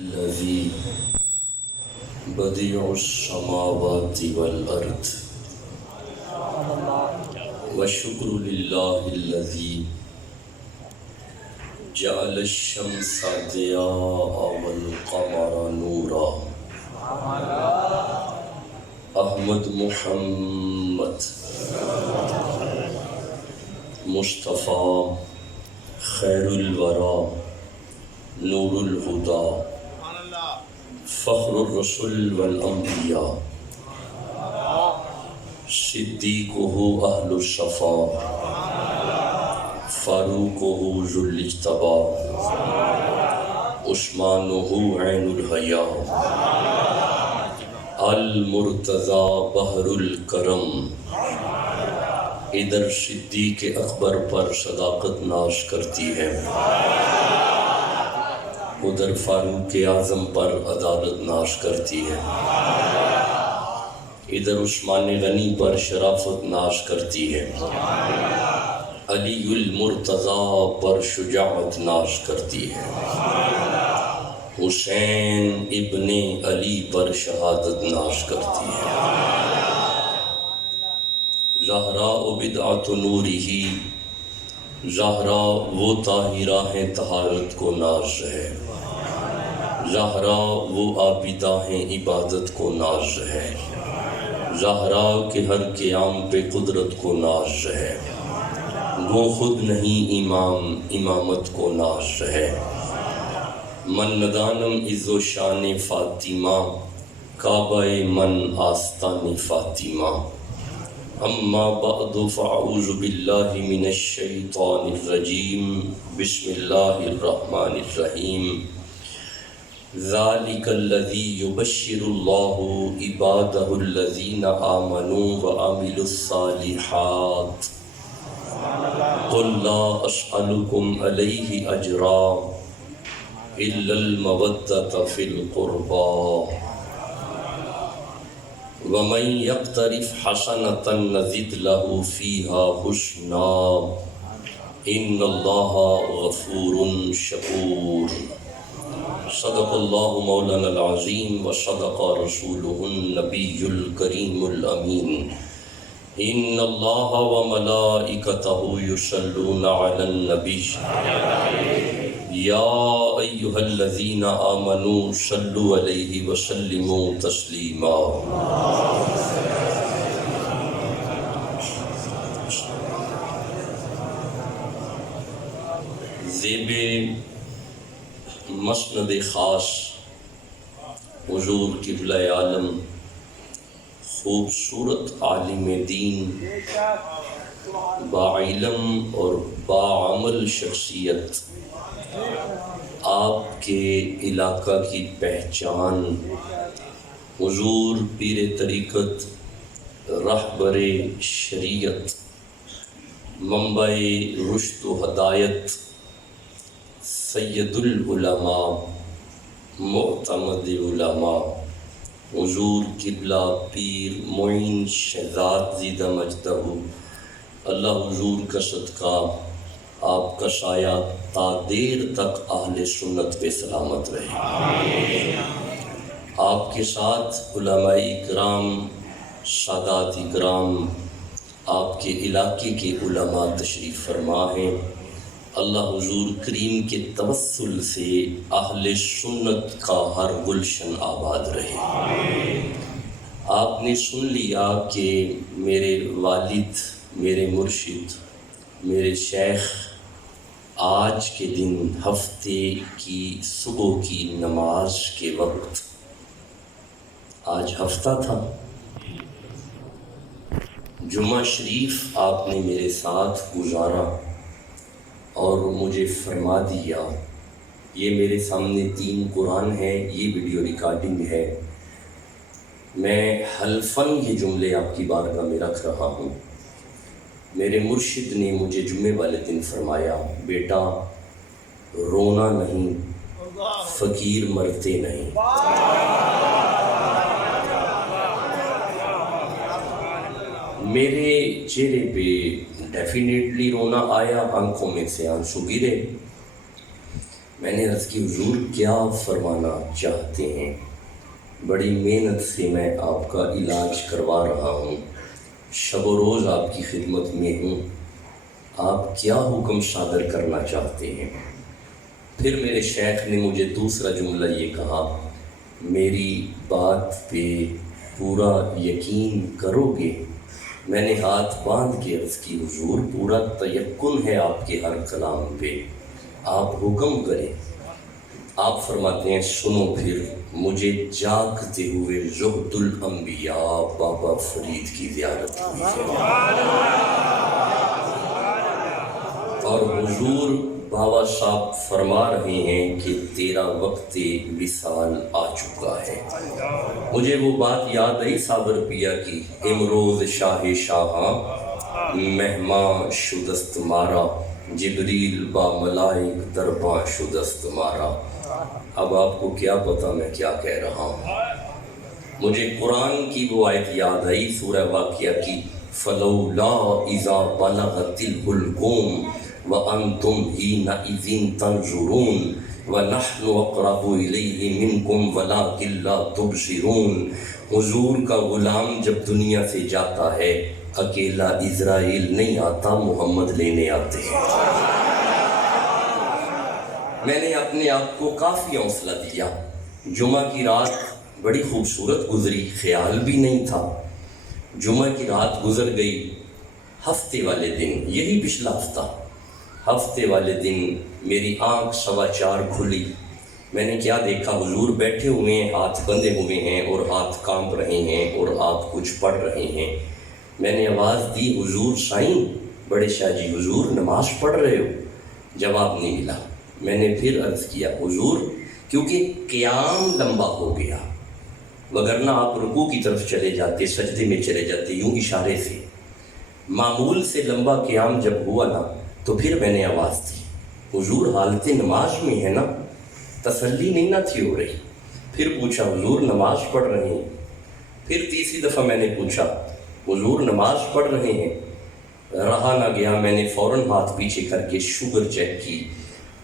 الذي بديع السماوات والأرض والشكر لله الذي جعل الشمس ضياء والقمر نورا. احمد محمد مصطفیٰ خیر الورا نور الہدا فخر الرسل والانبیاء صدیقہ اہل الصفا فاروقہ ذو الاجتباء عثمانہ عین الحیاء المرتضی بحر الکرم. ادھر صدیق اکبر پر صداقت ناش کرتی ہے، ادھر فاروق اعظم پر عدالت ناش کرتی ہے، ادھر عثمان غنی پر شرافت ناش کرتی ہے، علی المرتضی پر شجاعت ناش کرتی ہے، حسین ابن علی پر شہادت ناش کرتی ہے. زہراء بدعۃ نورہ، زہرا وہ طاہرہ ہیں طہارت کو ناز ہے، زہرا وہ عابدہ ہیں عبادت کو ناز ہے، زہرا کے ہر قیام پہ قدرت کو ناز ہے، وہ خود نہیں امام امامت کو ناز ہے. من ندانم عز و شان فاطمہ کعبہ من آستان فاطمہ. اما بعد فاعوذ باللہ من الشیطان الرجیم. بسم اللہ الرحمن الرحیم. ذالک الذی یبشر اللہ عبادہ الذین آمنوا وعملوا الصالحات. قل لا اسألکم علیہ اجرا الا المودۃ فی القربى ومن یقترف حسنۃ نزد له فیہا حسنا ان اللہ غفور شکور. صدق اللہ مولانا العظیم وصدق رسولہ النبی الکریم الامین. ان اللہ وملائکتہ یصلون علی النبی یا ایہا الذین آمنوا صلوا علیہ وسلموا تسلیما. زیب مسند خاص حضور قبلہ عالم خوبصورت عالم دین باعلم اور باعمل شخصیت، آپ کے علاقہ کی پہچان، حضور پیر طریقت رہبر شریعت منبع رشد و ہدایت سید العلماء معتمد علماء حضور قبلہ پیر معین شہزاد زیدہ مجدہ، اللہ حضور کا صدقہ آپ کا سایہ تا دیر تک اہل سنت پہ سلامت رہے. آپ کے ساتھ علماء اکرام، سادات اکرام، آپ کے علاقے کے علماء تشریف فرما ہیں. اللہ حضور کریم کے توسل سے اہل سنت کا ہر گلشن آباد رہے. آپ نے سن لیا کہ میرے والد، میرے مرشد، میرے شیخ آج کے دن ہفتے کی صبح کی نماز کے وقت، آج ہفتہ تھا، جمعہ شریف آپ نے میرے ساتھ گزارا اور مجھے فرما دیا. یہ میرے سامنے 3 قرآن ہے، یہ ویڈیو ریکارڈنگ ہے، میں حلفاً یہ جملے آپ کی بارگاہ میں رکھ رہا ہوں. میرے مرشد نے مجھے جمعے والے دن فرمایا، بیٹا رونا نہیں، فقیر مرتے نہیں. میرے چہرے پہ ڈیفینیٹلی رونا آیا، آنکھوں میں سے آنسو گرے. میں نے عرض کی حضور کیا فرمانا چاہتے ہیں؟ بڑی محنت سے میں آپ کا علاج کروا رہا ہوں، شب و روز آپ کی خدمت میں ہوں، آپ کیا حکم صادر کرنا چاہتے ہیں؟ پھر میرے شیخ نے مجھے دوسرا جملہ یہ کہا، میری بات پہ پورا یقین کرو گے؟ میں نے ہاتھ باندھ کے عرض کی حضور پورا تیقن ہے آپ کے ہر کلام پہ، آپ حکم کریں۔ آپ فرماتے ہیں سنو پھر مجھے جاگتے ہوئے زہد الانبیاء بابا فرید کی زیارت ہوئی ہے، اور حضور بابا صاحب فرما رہے ہیں کہ تیرا وقت وصال آ چکا ہے۔ مجھے وہ بات یاد آئی صابر پیا کی، امروز شاہ شاہاں مہمان شدست مارا، جبریل با ملائک درباں شدست مارا۔ اب آپ کو کیا پتا میں کیا کہہ رہا ہوں؟ مجھے قرآن کی وہ آیت یاد آئی سورہ واقعہ کی، فلولا اذا بلغت الحلقوم وانتم حینئذ تنظرون ونحن اقرب الیہ منکم ولکن لا تبصرون۔ حضور کا غلام جب دنیا سے جاتا ہے اکیلا اسرائیل نہیں آتا، محمد لینے آتے ہیں۔ میں نے اپنے آپ کو کافی حوصلہ دیا۔ جمعہ کی رات بڑی خوبصورت گزری، خیال بھی نہیں تھا۔ جمعہ کی رات گزر گئی، ہفتے والے دن، یہی پچھلا ہفتے والے دن میری آنکھ 4:15 کھلی۔ میں نے کیا دیکھا، حضور بیٹھے ہوئے ہیں، ہاتھ بندھے ہوئے ہیں اور ہاتھ کانپ رہے ہیں اور آپ کچھ پڑھ رہے ہیں۔ میں نے آواز دی، حضور سائیں، بڑے شاہ جی حضور نماز پڑھ رہے ہو؟ جواب نہیں ملا۔ میں نے پھر عرض کیا، حضور کیونکہ قیام لمبا ہو گیا، وگرنہ آپ رکوع کی طرف چلے جاتے، سجدے میں چلے جاتے، یوں اشارے سے۔ معمول سے لمبا قیام جب ہوا نا تو پھر میں نے آواز دی، حضور حالت نماز میں ہے نا؟ تسلی نہیں نہ تھی ہو رہی۔ پھر پوچھا، حضور نماز پڑھ رہے ہیں؟ پھر تیسری دفعہ میں نے پوچھا، حضور نماز پڑھ رہے ہیں؟ رہا نہ گیا، میں نے فوراً ہاتھ پیچھے کر کے شوگر چیک کی،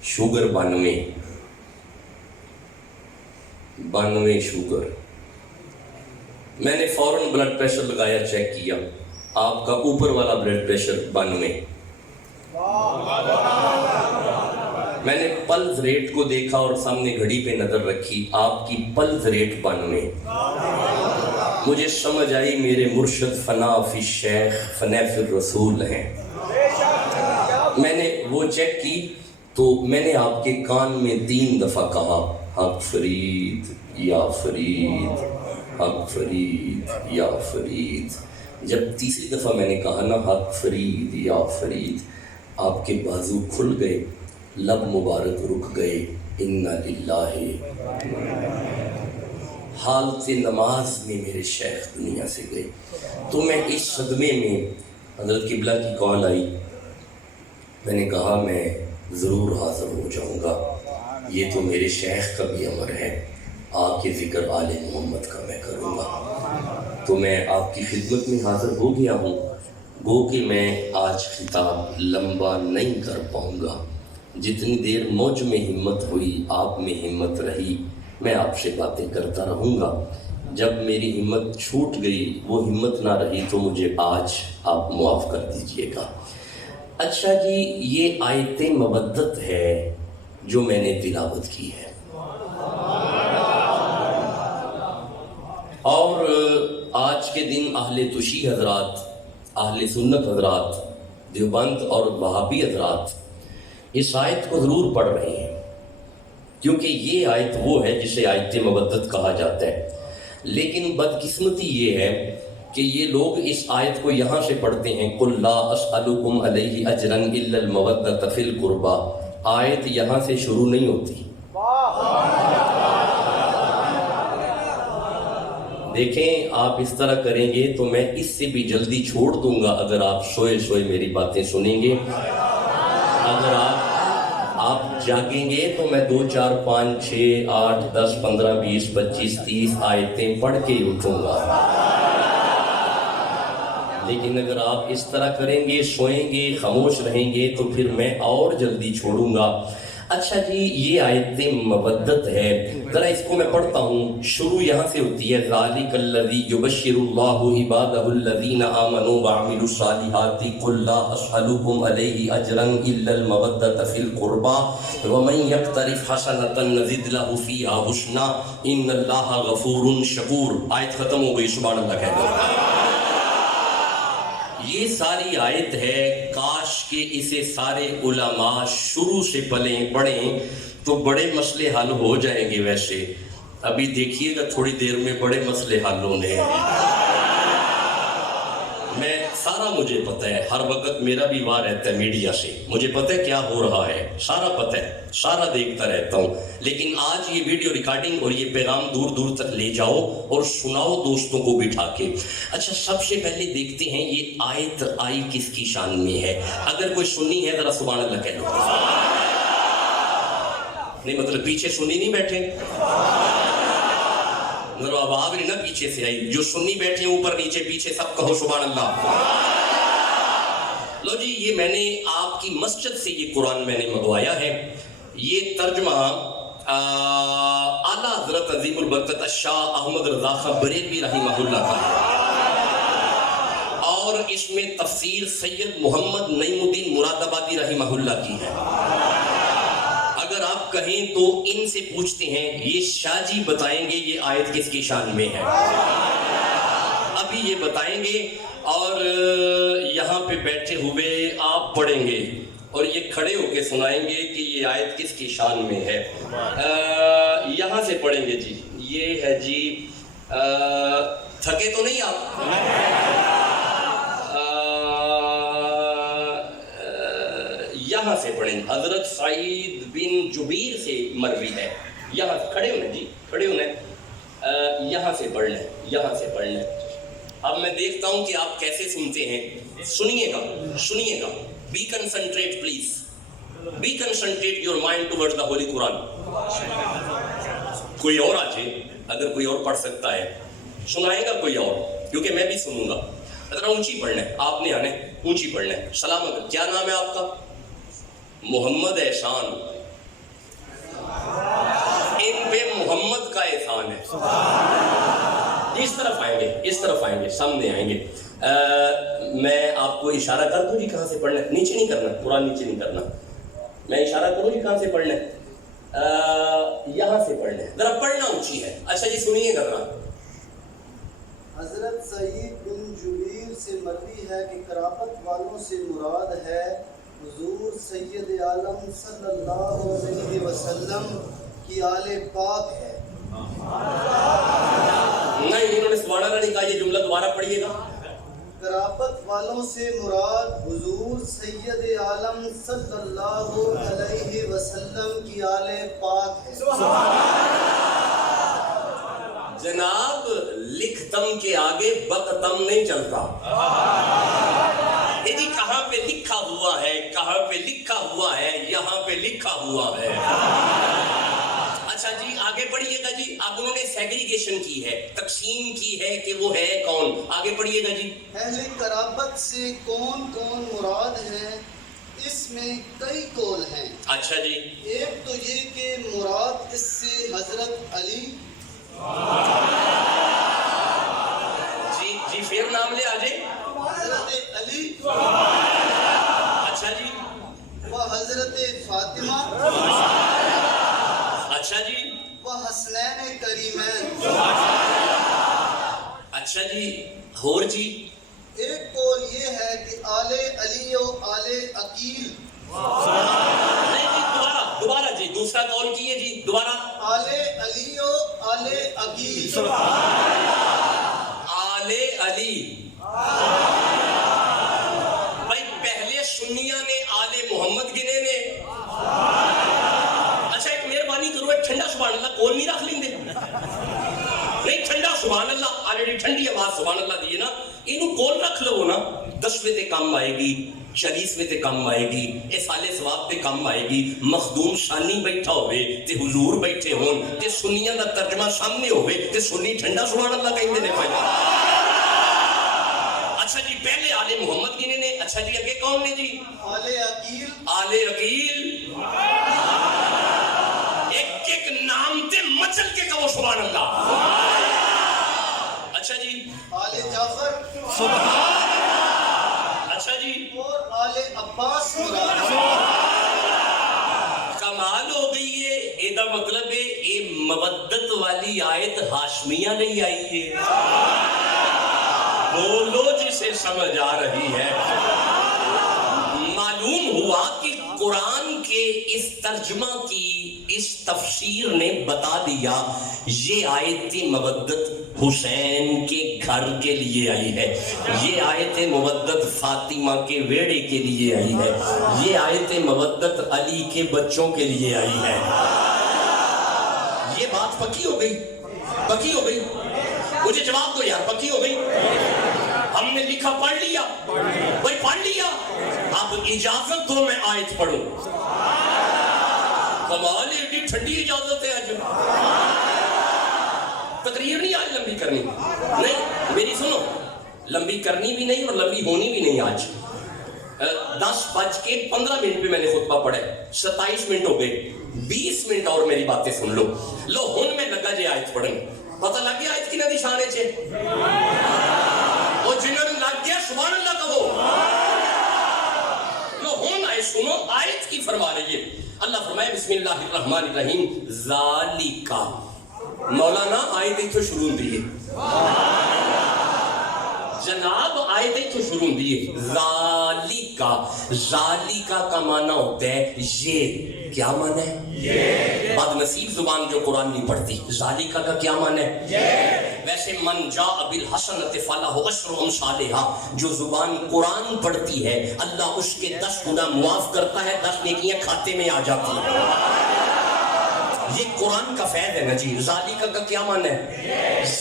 شوگر 92 شوگر۔ میں نے فوراً بلڈ پریشر لگایا، چیک کیا، آپ کا اوپر والا بلڈ پریشر 92۔ میں نے پلس ریٹ کو دیکھا اور سامنے گھڑی پہ نظر رکھی، آپ کی پلس ریٹ 92۔ مجھے سمجھ آئی میرے مرشد فنا فی الشیخ فنا فی الرسول ہیں۔ میں نے وہ چیک کی تو میں نے آپ کے کان میں 3 دفعہ کہا، حق فرید یا فرید، حق فرید یا فرید۔ جب تیسری دفعہ میں نے کہا نا حق فرید یا فرید، آپ کے بازو کھل گئے، لب مبارک رک گئے، انا للہ۔ حالت نماز میں میرے شیخ دنیا سے گئے۔ تو میں اس صدمے میں حضرت قبلہ کی کال آئی، میں نے کہا میں ضرور حاضر ہو جاؤں گا، یہ تو میرے شیخ کا بھی امر ہے، آ کے ذکر آل محمد کا میں کروں گا۔ تو میں آپ کی خدمت میں حاضر ہو گیا ہوں۔ گو کہ میں آج خطاب لمبا نہیں کر پاؤں گا، جتنی دیر مجھ میں ہمت ہوئی، آپ میں ہمت رہی، میں آپ سے باتیں کرتا رہوں گا۔ جب میری ہمت چھوٹ گئی، وہ ہمت نہ رہی، تو مجھے آج آپ معاف کر دیجئے گا۔ اچھا جی، یہ آیت مودت ہے جو میں نے تلاوت کی ہے، اور آج کے دن اہل توشیح حضرات، اہل سنت حضرات، دیوبند اور وہابی حضرات اس آیت کو ضرور پڑھ رہے ہیں، کیونکہ یہ آیت وہ ہے جسے آیت مودت کہا جاتا ہے۔ لیکن بدقسمتی یہ ہے کہ یہ لوگ اس آیت کو یہاں سے پڑھتے ہیں، قُلْ لَا أَسْأَلُكُمْ عَلَيْهِ أَجْرًا إِلَّا الْمَوَدَّةَ فِي الْقُرْبَى۔ آیت یہاں سے شروع نہیں ہوتی۔ دیکھیں، آپ اس طرح کریں گے تو میں اس سے بھی جلدی چھوڑ دوں گا اگر آپ سوئے سوئے میری باتیں سنیں گے۔ اگر آپ جاگیں گے تو میں 2 4 5 6 8 10 15 20 25 30 آیتیں پڑھ کے ہی اٹھوں گا۔ لیکن اگر آپ اس طرح کریں گے، سوئیں گے، خاموش رہیں گے، تو پھر میں اور جلدی چھوڑوں گا۔ اچھا جی یہ آیت مودت ہے، ذرا اس کو میں پڑھتا ہوں، شروع یہاں سے ہوتی ہے ذالک الذی یبشر اللہ عبادہ الذین آمنوا وعملوا الصالحات قل لا اسألکم علیہ اجرا الا المودۃ فی القربى ومن یقترف حسنۃ نزد لہ فیہا حسنا ان اللہ غفور شکور۔ آیت ختم ہو گئی، سبحان اللہ کہہ دو۔ یہ ساری آیت ہے، کاش کہ اسے سارے علماء شروع سے پڑھیں تو بڑے مسئلے حل ہو جائیں گے۔ ویسے ابھی دیکھیے گا تھوڑی دیر میں بڑے مسئلے حل ہونے ہیں۔ میں سارا مجھے پتہ ہے، ہر وقت میرا بھی وہاں رہتا ہے میڈیا سے، مجھے پتہ ہے کیا ہو رہا ہے، سارا پتہ ہے، سارا دیکھتا رہتا ہوں، لیکن آج یہ ویڈیو ریکارڈنگ اور یہ پیغام دور دور تک لے جاؤ اور سناؤ دوستوں کو بٹھا کے۔ اچھا سب سے پہلے دیکھتے ہیں یہ آیت آئی کس کی شان میں ہے۔ اگر کوئی سنی ہے ذرا سبحان اللہ کہہ لو۔ نہیں مطلب پیچھے سنی نہیں بیٹھے، ذرا آواز نہیں نا پیچھے سے آئی، جو سنی بیٹھے اوپر نیچے پیچھے سب کہو سبحان اللہ۔ لو جی یہ میں نے آپ کی مسجد سے یہ قرآن میں نے منگوایا ہے، یہ ترجمہ اعلیٰ حضرت عظیم البرکت شاہ احمد رضا خان بریلوی رحمہ اللہ کا ہے، اور اس میں تفسیر سید محمد نعیم الدین مراد آبادی رحمہ اللہ کی ہے۔ اگر آپ کہیں تو ان سے پوچھتے ہیں، یہ شاہ جی بتائیں گے یہ آیت کس کی شان میں ہے، ابھی یہ بتائیں گے، اور یہاں پہ بیٹھے ہوئے آپ پڑھیں گے اور یہ کھڑے ہو کے سنائیں گے کہ یہ آیت کس کی شان میں ہے۔ یہاں سے پڑھیں گے جی، یہ ہے جی، تھکے تو نہیں آپ؟ یہاں سے پڑھیں، حضرت سعید بن جبیر سے مروی ہے، یہاں سے کھڑے ہونے جی، کھڑے ہونے، یہاں سے پڑھنا ہے، یہاں سے پڑھنا ہے۔ اب میں دیکھتا ہوں کہ آپ کیسے سنتے ہیں، سنیے گا، سنیے گا، be concentrate please, be concentrate your mind toward the holy Quran. کوئی اور آجے، اگر کوئی اور پڑھ سکتا ہے سنائے گا کوئی اور، کیونکہ میں بھی سنوں گا۔ ذرا اونچی پڑھنا ہے، آپ نے آنا ہے، اونچی پڑھنا ہے۔ سلامت، کیا نام ہے آپ کا؟ محمد احسان، ان پہ محمد کا احسان ہے۔ اس طرف آئیں گے، اس طرف آئیں گے، سامنے آئیں گے۔ میں آپ کو اشارہ کر دوں جی کہاں سے پڑھنا ہے، نیچے نہیں کرنا، قرآن نیچے نہیں کرنا، میں اشارہ کروں جی کہاں سے پڑھنا ہے، یہاں سے پڑھنا ہے، ذرا پڑھنا اونچی ہے۔ اچھا جی سنیے گا ذرا۔ حضرت سعید بن جبیر سے مروی ہے کہ قرابت والوں سے مراد ہے حضور سید عالم صلی اللہ علیہ وسلم کی آل پاک ہے۔ نہیں انہوں نے سبحان اللہ نہیں کہا، یہ جملہ دوبارہ پڑھیے گا۔ قرابت والوں سے مراد حضور سید عالم صلی اللہ علیہ وسلم کی آل پاک ہے۔ جناب لکھتم کے آگے بقتم نہیں چلتا۔ یہ جی کہاں پہ لکھا ہوا ہے، کہاں پہ لکھا ہوا ہے، یہاں پہ لکھا ہوا ہے۔ اچھا جی آگے پڑھیے گا جی، اب انہوں نے سیگریگیشن کی ہے، تقسیم کی ہے کہ وہ ہے کون، آگے پڑھیے گا جی۔ اہل قرابت سے کون کون مراد ہے، اس میں کئی قول ہیں۔ اچھا جی، ایک تو یہ کہ مراد اس سے حضرت علی، جی پھر نام لے آجے، حضرت علی، اچھا جی، و حضرت فاطمہ، اچھا جی، و حسنین کریمین۔ اچھا جی، اور جی، ایک قول یہ ہے کہ آل علی و آل عقیل۔ نہیں جی دوبارہ جی، دوسرا قول کیے جی، دوبارہ۔ آل علی و آل عقیل۔ آل علی، بھائی پہلے سنیہ نے آل محمد گنے نے۔ اچھا ایک مہربانی کرو، ایک ٹھنڈا سبحان اللہ کول نہیں رکھ لیں گے؟ نہیں ٹھنڈا سبحان اللہ، آلریڈی ٹھنڈی آواز سبحان اللہ دیئے نا، انہوں کول رکھ لو نا، 10ویں تے کام آئے گی، 40ویں تے کام آئے گی، احسال ثواب تے کام آئے گی، مخدوم شانی بیٹھا ہوئے تے حضور بیٹھے ہون تے سنیاں دا ترجمہ سامنے ہوئے تے سنی ٹھنڈا سبحان اللہ کہیں دے پائے۔ اچھا جی پہلے آل محمد گنے نے، اچھا جی اگے کون نے جی؟ آل عقیل آل عقیل، ایک ایک نام تے مچل کے کہو سبحان اللہ. اچھا جی آل جعفر اچھا جی اور آل عباس مراد. کمال ہو گئی ہے. یہ مطلب ہے یہ مودت والی آیت ہاشمیہ نہیں آئی ہے. بولو جسے سمجھ آ رہی ہے. معلوم ہوا کہ قرآن کے اس ترجمہ کی اس تفسیر نے بتا دیا یہ آیت مودت حسین کے گھر کے لیے آئی ہے. یہ آیت مودت فاطمہ کے ویڑے کے لیے آئی ہے. یہ آیت مودت علی کے بچوں کے لیے آئی ہے. یہ بات پکی ہو گئی؟ پکی ہو گئی؟ مجھے جواب دو یار، پکی ہو گئی؟ ہم نے لکھا پڑھ لیا بھائی، پڑھ لیا. اب اجازت دو میں آیت پڑھوں. کمال ایڈی ٹھنڈی اجازت ہے آج. تقریر نہیں آج لمبی کرنی، نہیں میری سنو، لمبی کرنی بھی نہیں اور لمبی ہونی بھی نہیں. آج 10:15 پہ میں نے خطبہ پڑھا ہے، 27 منٹ ہو گئے. 20 منٹ اور میری باتیں سن لو. لو ہن میں لگا جی آیت پڑھن. پتہ لگ گیا آیت کی نا دی شان ہے. وہ جنہوں نے لگ گیا سبحان اللہ کہو. لو ہن آئے سنو آیت کی فرما رہی ہے. اللہ فرمائے بسم اللہ الرحمن الرحیم ذالکا. مولانا آیت ایتھوں شروع ہوندی ہے جناب، آیت ایتھوں شروع ہوندی ہے. ذالکا، ذالکا کا معنی ہوتا ہے یہ. کیا معنی ہے؟ یہ. بد نصیب زبان جو قرآن نہیں پڑھتی. ذالکا کا کیا معنی ہے؟ یہ. ویسے من جاء بالحسنۃ فلہ عشر امثالھا، جو زبان قرآن پڑھتی ہے اللہ اس کے 10 گنا معاف کرتا ہے، 10 نیکیاں کھاتے میں آ جاتی ہیں. یہ قرآن کا فیض ہے نا جی. ذالکا کا کیا معنی ہے؟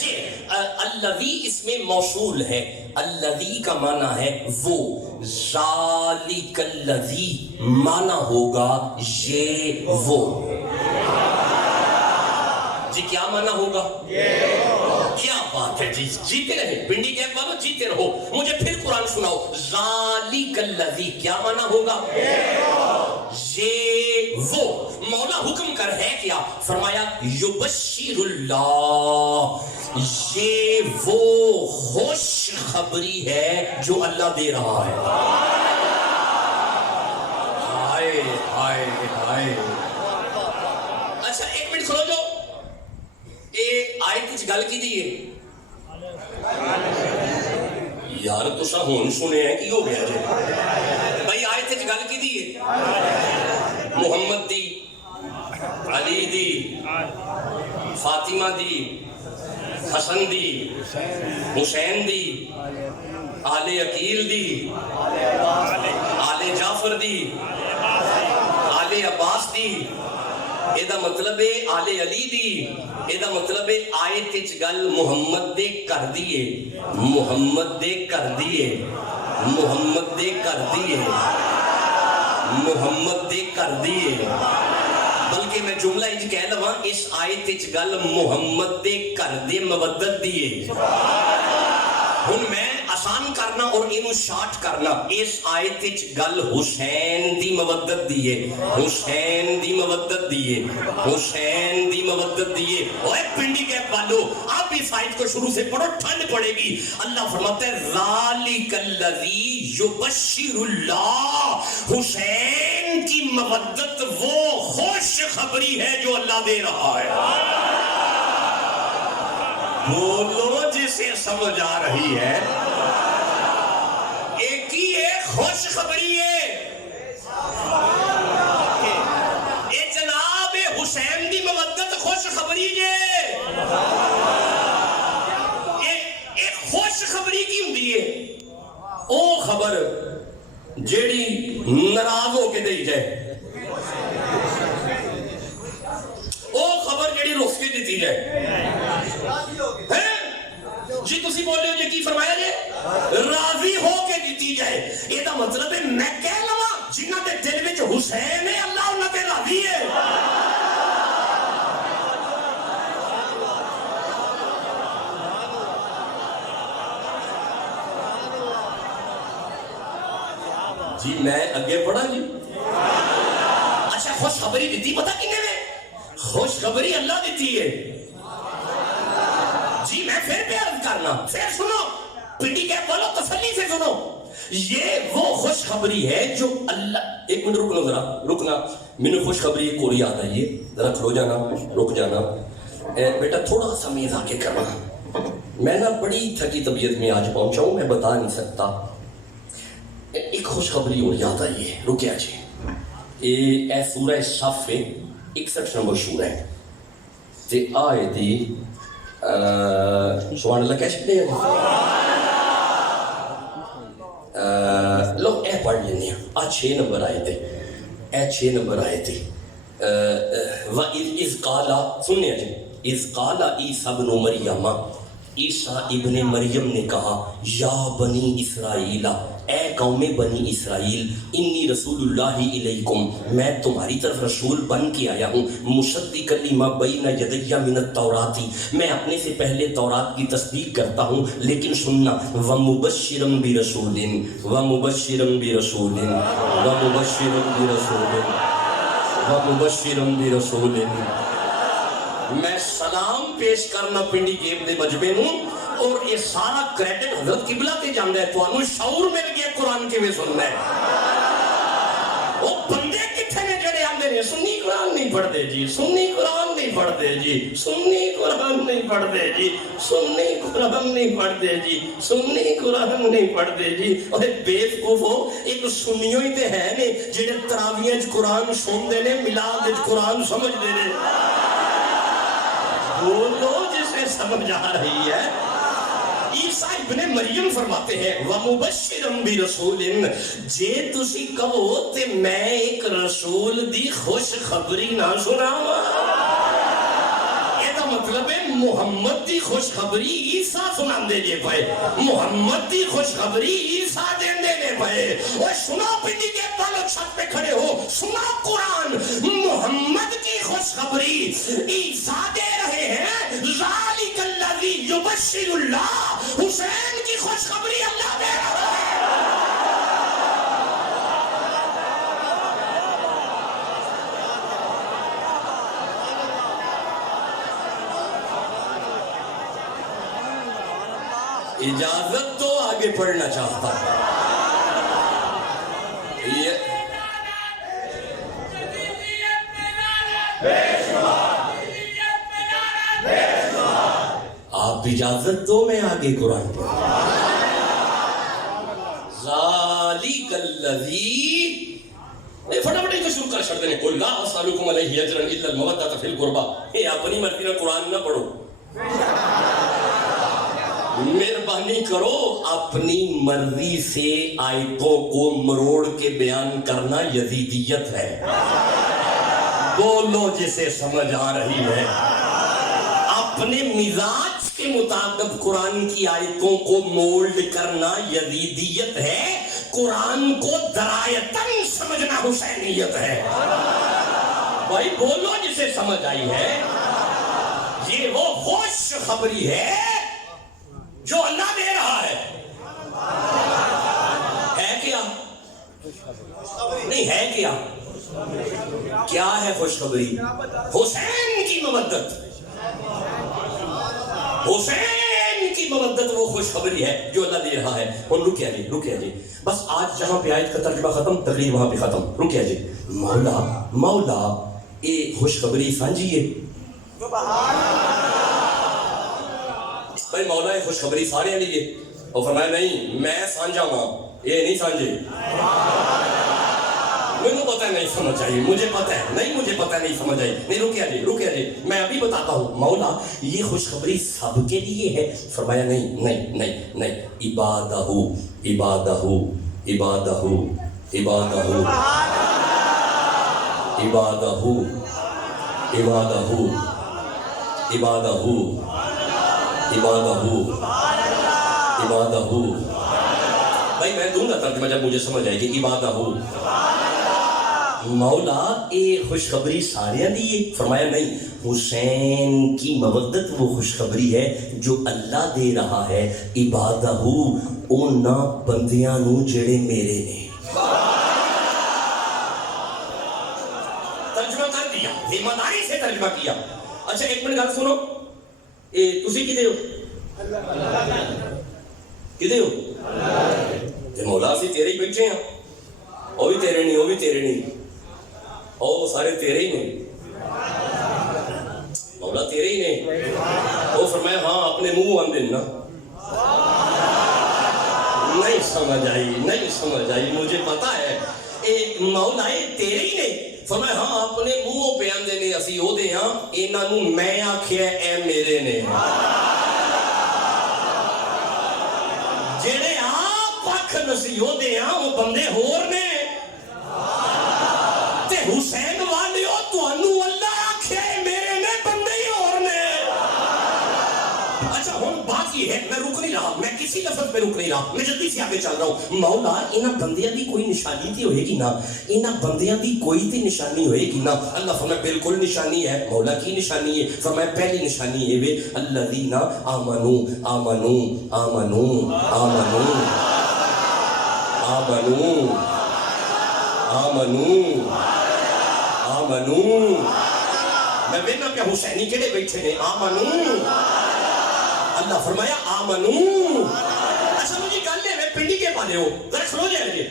یہ. الذی اس میں موصول ہے. الذی کا معنی ہے وہ. ذالک الذی معنی ہوگا یہ وہ. جی کیا معنی ہوگا؟ کیا بات ہے جی. جیتے رہے پنڈی گیپ والو، جیتے رہو. مجھے پھر قرآن سناؤ. ذالک الذی کیا معنی ہوگا؟ یہ وہ. مولا حکم کر ہے کیا؟ فرمایا یبشر اللہ، یہ وہ خوش خبری ہے جو اللہ دے رہا ہے. ہائے ہائے ہائے. اچھا ایک منٹ کھلو جو یہ آیت وچ گل کی دی ہے یار. تساں ہن سنیا ہے کی ہو گیا جی بھائی؟ آیت وچ گل کی دی ہے محمد دی، علی دی، فاطمہ دی، حسن دی، حسین دی، آل عقیل دی، آل جعفر دی، آل عباس دی. یہ مطلب ہے آل علی دی. یہ مطلب ہے آیت وچ گل محمد دے کر دیے، محمد دے کر دیے، محمد دے کر دیے، محمد دے کر دیے. بلکہ میں جملہ انج کہہ لواں اس آیت وچ گل محمد دے کر دے مودت دیے. ہن میں آسان کرنا اور اینو شارٹ کرنا. اس آیت وچ گل حسین دی مودت دیے، حسین دی مودت دیے، حسین دی مودت دیے. اوے پنڈی کے والو آپ اس آیت کو شروع سے پڑھو، ٹھنڈ پڑے گی. اللہ فرماتا ہے ذالک الذی یبشر اللہ، حسین کی مودت وہ خوش خبری ہے جو اللہ دے رہا ہے. بولو جسے سمجھ آ رہی ہے. ایک ہی ایک خوش خبری ہے. اے جناب حسین دی مودت خوش خبری جے. ایک خوش خبری کی ہوندی ہے او خبر جیڑی ناراض ہو کے دئی جائے، او خبر جیڑی رخ کے دیتی جائے. جی تسی بولے ہو جی کی فرمایا جی؟ راضی ہو کے دیتی جائے. یہ دا مطلب ہے میں کہہ لواں جنہ دے دل وچ حسین ہے اللہ انہاں تے راضی ہے. جی میں اگے پڑھا جی. اچھا خوشخبری دیتی پتہ کنے نے؟ خوشخبری اللہ دیتی ہے جی. میں پھر عرض کرنا، پھر سنو پی ٹی کیپ والو تسلی سے سنو. یہ وہ خوشخبری ہے جو اللہ، ایک منٹ رکنا ذرا رکنا، میں خوشخبری ایک اور یاد آئی ہے، ذرا کھلو جانا رک جانا. بیٹا تھوڑا سا میز آگے کرنا، میں نا بڑی تھکی طبیعت میں آج پہنچا ہوں، میں بتا نہیں سکتا. ایک خوشخبری اور یاد آئی ہے، رکیا جی. اے سورہ صف 61 نمبر سورہ تے آئے دی سبحان اللہ کہہ سکتے ہیں لوگ اے پڑھ لینے ہیں. آج 6 نمبر آئے تھے، اے 6 نمبر آئے تھے. وَإِذْ قَالَ سننے جی، اِذْ قَالَ عِيسَىٰ ابْنُ مَرْيَمَ، عیسیٰ ابن مریم نے کہا یا بنی اسرائیل، اے قوم بنی اسرائیل، انی رسول اللہ علیکم، میں تمہاری طرف رسول بن کے آیا ہوں، مصدقا لما بین یدی من التوراۃ، میں اپنے سے پہلے تورات کی تصدیق کرتا ہوں. لیکن سننا، ومبشرا برسول ومبشرا برسول ومبشرا برسول ومبشرا برسول. میں سلام پیش کرنا پنڈی گیب دے مجمع ہوں، اور یہ سارا کریڈٹ حضرت قبلہ تے جاندہ ہے. تو انہوں شعور مل گیا قرآن کے میں سننا ہے. وہ بندے کتھے میں جڑے آندے نے سنی قرآن نہیں پڑھ دے جی، سنی قرآن نہیں پڑھ دے جی، سنی قرآن نہیں پڑھ دے جی، سنی قرآن نہیں پڑھ دے جی، سنی قرآن نہیں پڑھ دے جی. اور بیوقوف ہو، ایک سنیوں ہی تے ہے نے جڑے تراویحاں وچ قرآن سن دے نے، میلاد وچ قرآن سمجھ دے نے. بولو جسے سمجھ آ رہی ہے. عیسیٰ ابن مریم فرماتے ہیں وَمُبَشِّرًا بِرَسُولٍ، جے تسی کہو تے میں ایک رسول دی خوش خبری نہ سناواں. یہ دا مطلب ہے محمد دی خوش خبری عیسیٰ سنان دے لے پائے، محمد دی خوش خبری عیسیٰ دین دے لے پائے. وہ سنا پنڈی کے پالو چھت پہ کھڑے ہو، سنا قرآن، محمد کی خوش خبری عیسیٰ دے رہے ہیں. ذالک الذی یبشر اللہ، حسین کی خوش خبری اللہ دے رہا ہے. اجازت تو آگے پڑھنا چاہتا ہوں. آپ اجازت تو میں آگے قرآن پڑھوں. ذالک الذی، فٹافٹ ہی تو شروع کر چھڑ دینے، قل لا اسألکم علیہ اجرا الا المودۃ فی القربی. یہ اپنی مرضی کا قرآن نہ پڑھو، مہربانی کرو. اپنی مرضی سے آیتوں کو مروڑ کے بیان کرنا یزیدیت ہے. بولو جسے سمجھ آ رہی ہے. اپنے مزاج کے مطابق قرآن کی آیتوں کو مولڈ کرنا یزیدیت ہے. قرآن کو درایتاً سمجھنا حسینیت ہے. بھائی بولو جسے سمجھ آئی ہے. یہ وہ خوش خبری ہے جو اللہ دے رہا ہے. ہے کیا؟ نہیں ہے کیا؟ کیا ہے خوشخبری؟ حسین کی مودت. حسین کی مودت وہ خوشخبری ہے جو اللہ دے رہا ہے. اور رکیا جی رکیا جی، بس آج جہاں پہ آیت کا ترجمہ ختم، تقریر وہاں پہ ختم. رکیا جی. مولا اے خوشخبری سانجیے. بھائی مولا یہ خوشخبری سارے لیے. اور فرمایا نہیں میں سانجا ماں، یہ نہیں سانجے. مجھے پتہ نہیں سمجھ آئی، مجھے پتہ ہے نہیں، مجھے پتہ نہیں سمجھ آئی. نہیں رکیا جی رکیا جی، میں ابھی بتاتا ہوں. مولا یہ خوشخبری سب کے لیے ہے. فرمایا نہیں نہیں نہیں نہیں، عبادہ عبادہ عبادہ عبادہ عبادہ عبادہ عبادہ عبادہ عبادہ. بھائی میں دوں گا ترجمہ جب مجھے سمجھ آئے گی. عبادہ مولا اے خوشخبری سارے دیے. فرمایا نہیں، حسین کی مودت وہ خوشخبری ہے جو اللہ دے رہا ہے. عبادہ اونا بندیاں نو جڑے میرے نے. ذمہ سے ترجمہ کیا. اچھا ایک منٹ گل سنو, تسی کدے ہو؟ کدے ہو؟ تے مولا اسی تیرے ہی بیٹھے ہیں, وہ بھی تیرے نہیں, وہ بھی تیرے نہیں, وہ سارے تیرے ہی نے, مولا تیرے ہی نے. وہ فرمایا ہاں اپنے منہ آن دینا. نہیں سمجھ آئی, نہیں سمجھ آئی, مجھے پتا ہے مولا تیرے ہی نے. فرمایا ہاں اپنے منہوں پہ آندے نے, اسی او دے ہاں, انہاں نوں میں آکھیا اے میرے نے. جڑے آپ پکھ نسیو دے ہاں وہ بندے ہور نے. تے حسین والیو تانوں اللہ آکھیا اے میرے نے, بندے ہی ہور نے. اچھا ہن بات یہ ہے, میں رک نہیں رہا, میں کسی لفظ پہ رک نہیں رہا, میں جلدی سے آگے چل رہا ہوں. مولا انہاں بندیاں دی کوئی نشانی تے ہوئے گی نا, انہاں بندیاں دی کوئی تے نشانی ہوئے گی نا. اللہ فرمایا بالکل نشانی ہے. مولا کی نشانی ہے؟ فرمایا پہلی نشانی ہے وے الذین آمنو آمنو آمنو آمنو آمنو آمنو آمنو. میں وینا پہ حسینی کہڑے بیٹھے نے, آمنو. اللہ فرمایا آمنو. اچھا مجھے گل ہے, میں پنڈی کے پانے ہو, ذرا کھلو جائے مجھے.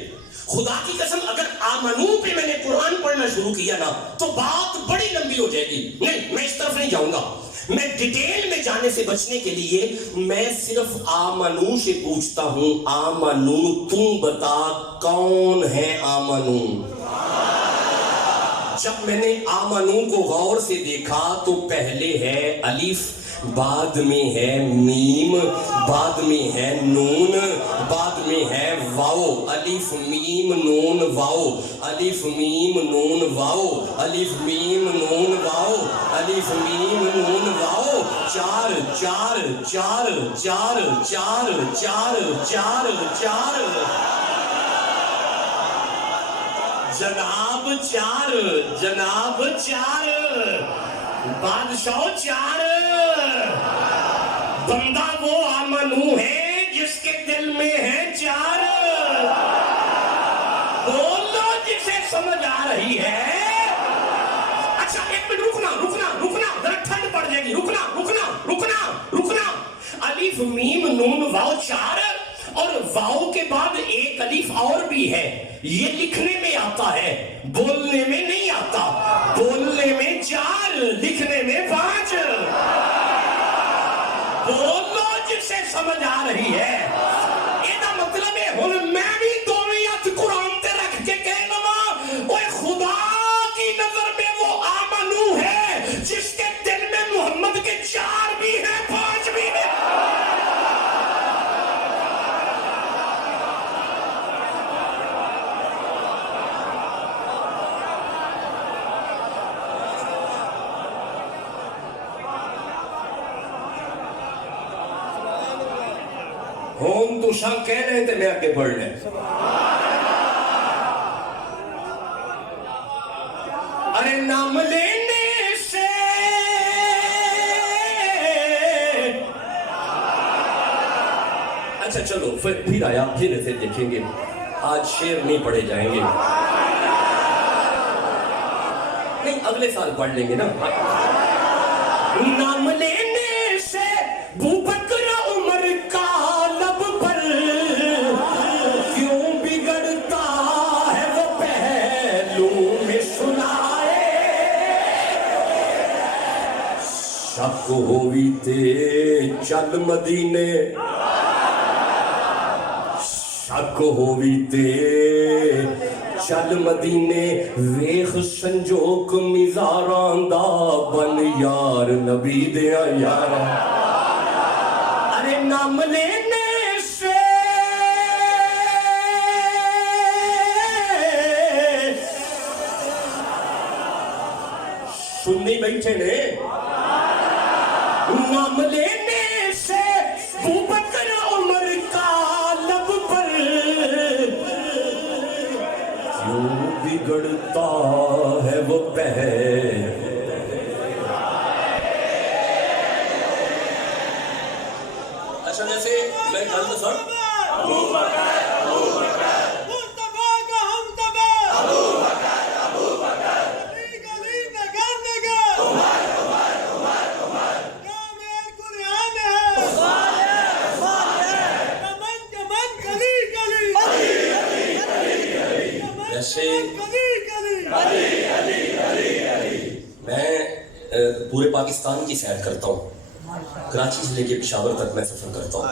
خدا کی قسم اگر آمنو پہ میں نے قرآن پڑھنا شروع کیا نا تو بات بڑی لمبی ہو جائے گی. نہیں, میں اس طرف نہیں جاؤں گا. میں ڈیٹیل میں جانے سے بچنے کے لیے میں صرف آمنو سے پوچھتا ہوں, آمنو تم بتا کون ہے آمنو؟ جب میں نے آمنو کو غور سے دیکھا تو پہلے ہے الف, بعد میں ہے میم, بعد میں ہے نون, بعد میں ہے واو. الف میم نون واو, الف میم نون واو, الف میم نون واو, الف میم نون واو. چار چار چار چار چار چار چار چار جناب, چار جناب, چار بادشاہ, چار. بندہ وہ آمنو ہے جس کے دل میں ہے چار. بولو جسے سمجھ آ رہی ہے. اچھا ایک منٹ رکنا رکنا رکنا, ذرا ٹھنڈ پڑ جائے گی, رکنا رکنا رکنا رکنا. الف میم نون واو چار, اور واو کے بعد ایک الف اور بھی ہے. یہ لکھنے میں آتا ہے, بولنے میں نہیں آتا. بولنے میں 4, لکھنے میں 5. بولو جسے سمجھ آ رہی ہے. یہ مطلب ہے ہن میں بھی دونوں ہاتھ قرآن تے رکھ کے کہہ لواں, اوے خدا کی نظر میں وہ آمنو ہے جس کے دل میں محمد کے 4 بھی ہیں, 5 بھی ہیں. ہون تو شاہ کہہ رہے تھے, میں آگے پڑھ لیں. ارے نام لینے سے اچھا چلو پھر آیا, پھر ایسے دیکھیں گے. آج شعر نہیں پڑھے جائیں گے, نہیں اگلے سال پڑھ لیں گے نا. نام لینے سے بوبکر عمر کا لب پر کیوں بگڑتا ہے وہ پہلو میں سنائے. شک ہوئی تے چل مدینے, شک ہوئی تے چل مدینے, ویخ سنجوک مزاران دا بن یار نبی دیا یارا. ارے نام لینے سے سننی بیٹھے نے, نام لینے سے بوبکر عمر کا لب پر کیوں بگڑتا ہے وہ پہلو. اچھا جیسے میں کل تو سر پاکستان کی سیر کرتا ہوں، کراچی سے لے کے پشاور تک میں سفر کرتا ہوں،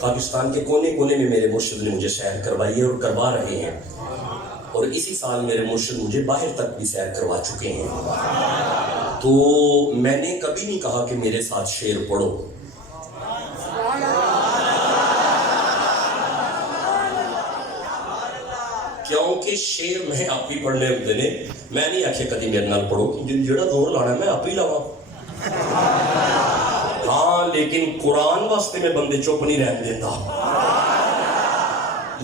پاکستان کے کونے کونے میں میرے مرشد نے مجھے سیر کروائی ہے اور کروا رہے ہیں، اور اسی سال میرے مرشد مجھے باہر تک بھی سیر کروا چکے ہیں۔ تو میں نے کبھی نہیں کہا کہ میرے ساتھ شعر پڑھو، کیونکہ شعر میں آپ ہی پڑھنے ہوتے نے، میں نہیں آکھے کدی میرے نال پڑھو، جڑا زور لانا ہے میں آپ ہی لاواں۔ ہاں لیکن قرآن واسطے میں بندے چپ نہیں رہن دیتا،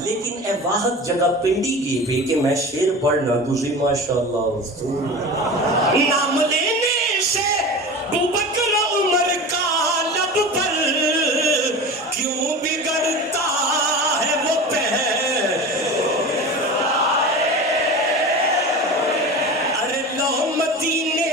لیکن اے واحد جگہ پنڈی گئے پہ کہ میں شعر پڑھنا، تجھے ماشاءاللہ نام لینے سے بکر عمر کا لب پر کیوں بگڑتا ہے وہ پہر، ارے لو مدینے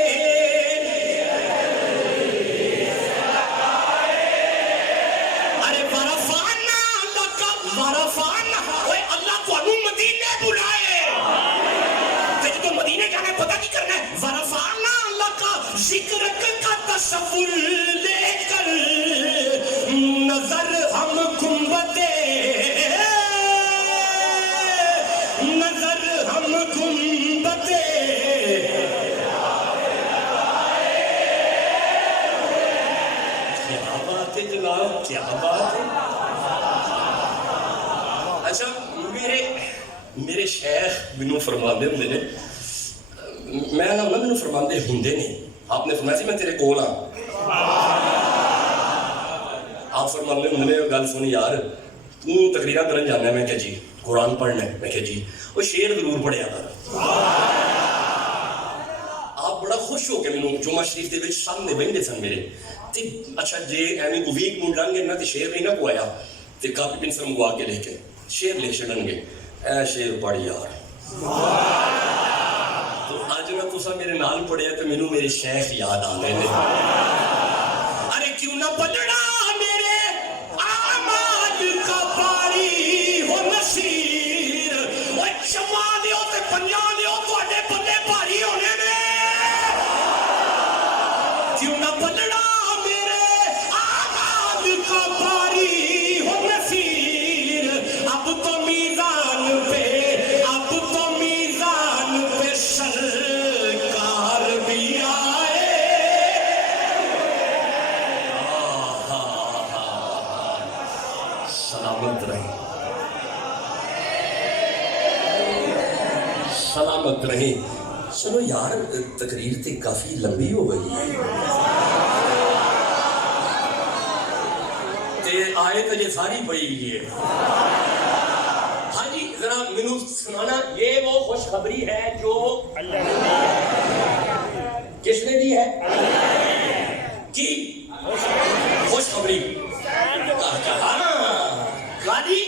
ذکر کا تصور لے کر نظر ہم گنبدے، نظر ہم گنبدے، کیا بات ہے جناب، کیا بات ہے۔ اچھا میرے شیخ مینوں فرماندے ہوندے نے، میں نہ مینوں فرماندے ہوندے نہیں، آپ نے فرمایا سی میں تیرے کول ہاں، آپ فرماندے ہوندے نے گل سنی یار تو تقریراں کرن جانا ہے، میں کہا جی قرآن پڑھنا ہے، میں کہا جی وہ شعر ضرور پڑھیا کر۔ آپ بڑا خوش ہو کے مینوں جمعہ شریف دے وچ سامنے بہندے سن میرے تے اچھا جے ایویں کو ویک موڈ لنگے نہ تے شعر نہیں نہ پوایا تے کاپی پنسل منگوا کے لے کے شعر لکھ چھڈن گے، اے شعر پڑھ یار۔ تو آج نہ تسا میرے نال پڑھیا تو مینوں میرے شیخ یاد آ گئے نے۔ ارے کیوں نہ پلڑا میرے آمال کا باری ہو نصیر، وہ چمالیوں تے پنجالیوں تواڈے پلے بھاری ہونے نے، کیوں نہ پلڑا میرے آمال کا باری ہو نصیر، اب تو میزان پہ، اب تو میزان پہ سرکار بھی آئے۔ سلامت رہیں، سلامت رہیں۔ چلو یار تقریر تے کافی لمبی ہو گئی ہے تے آئے تو یہ ساری پڑی گئی ہے۔ ہاں جی ذرا مینوں سنانا، یہ وہ خوشخبری ہے جو کس نے دی ہے؟ کی خوشخبری؟ قاضی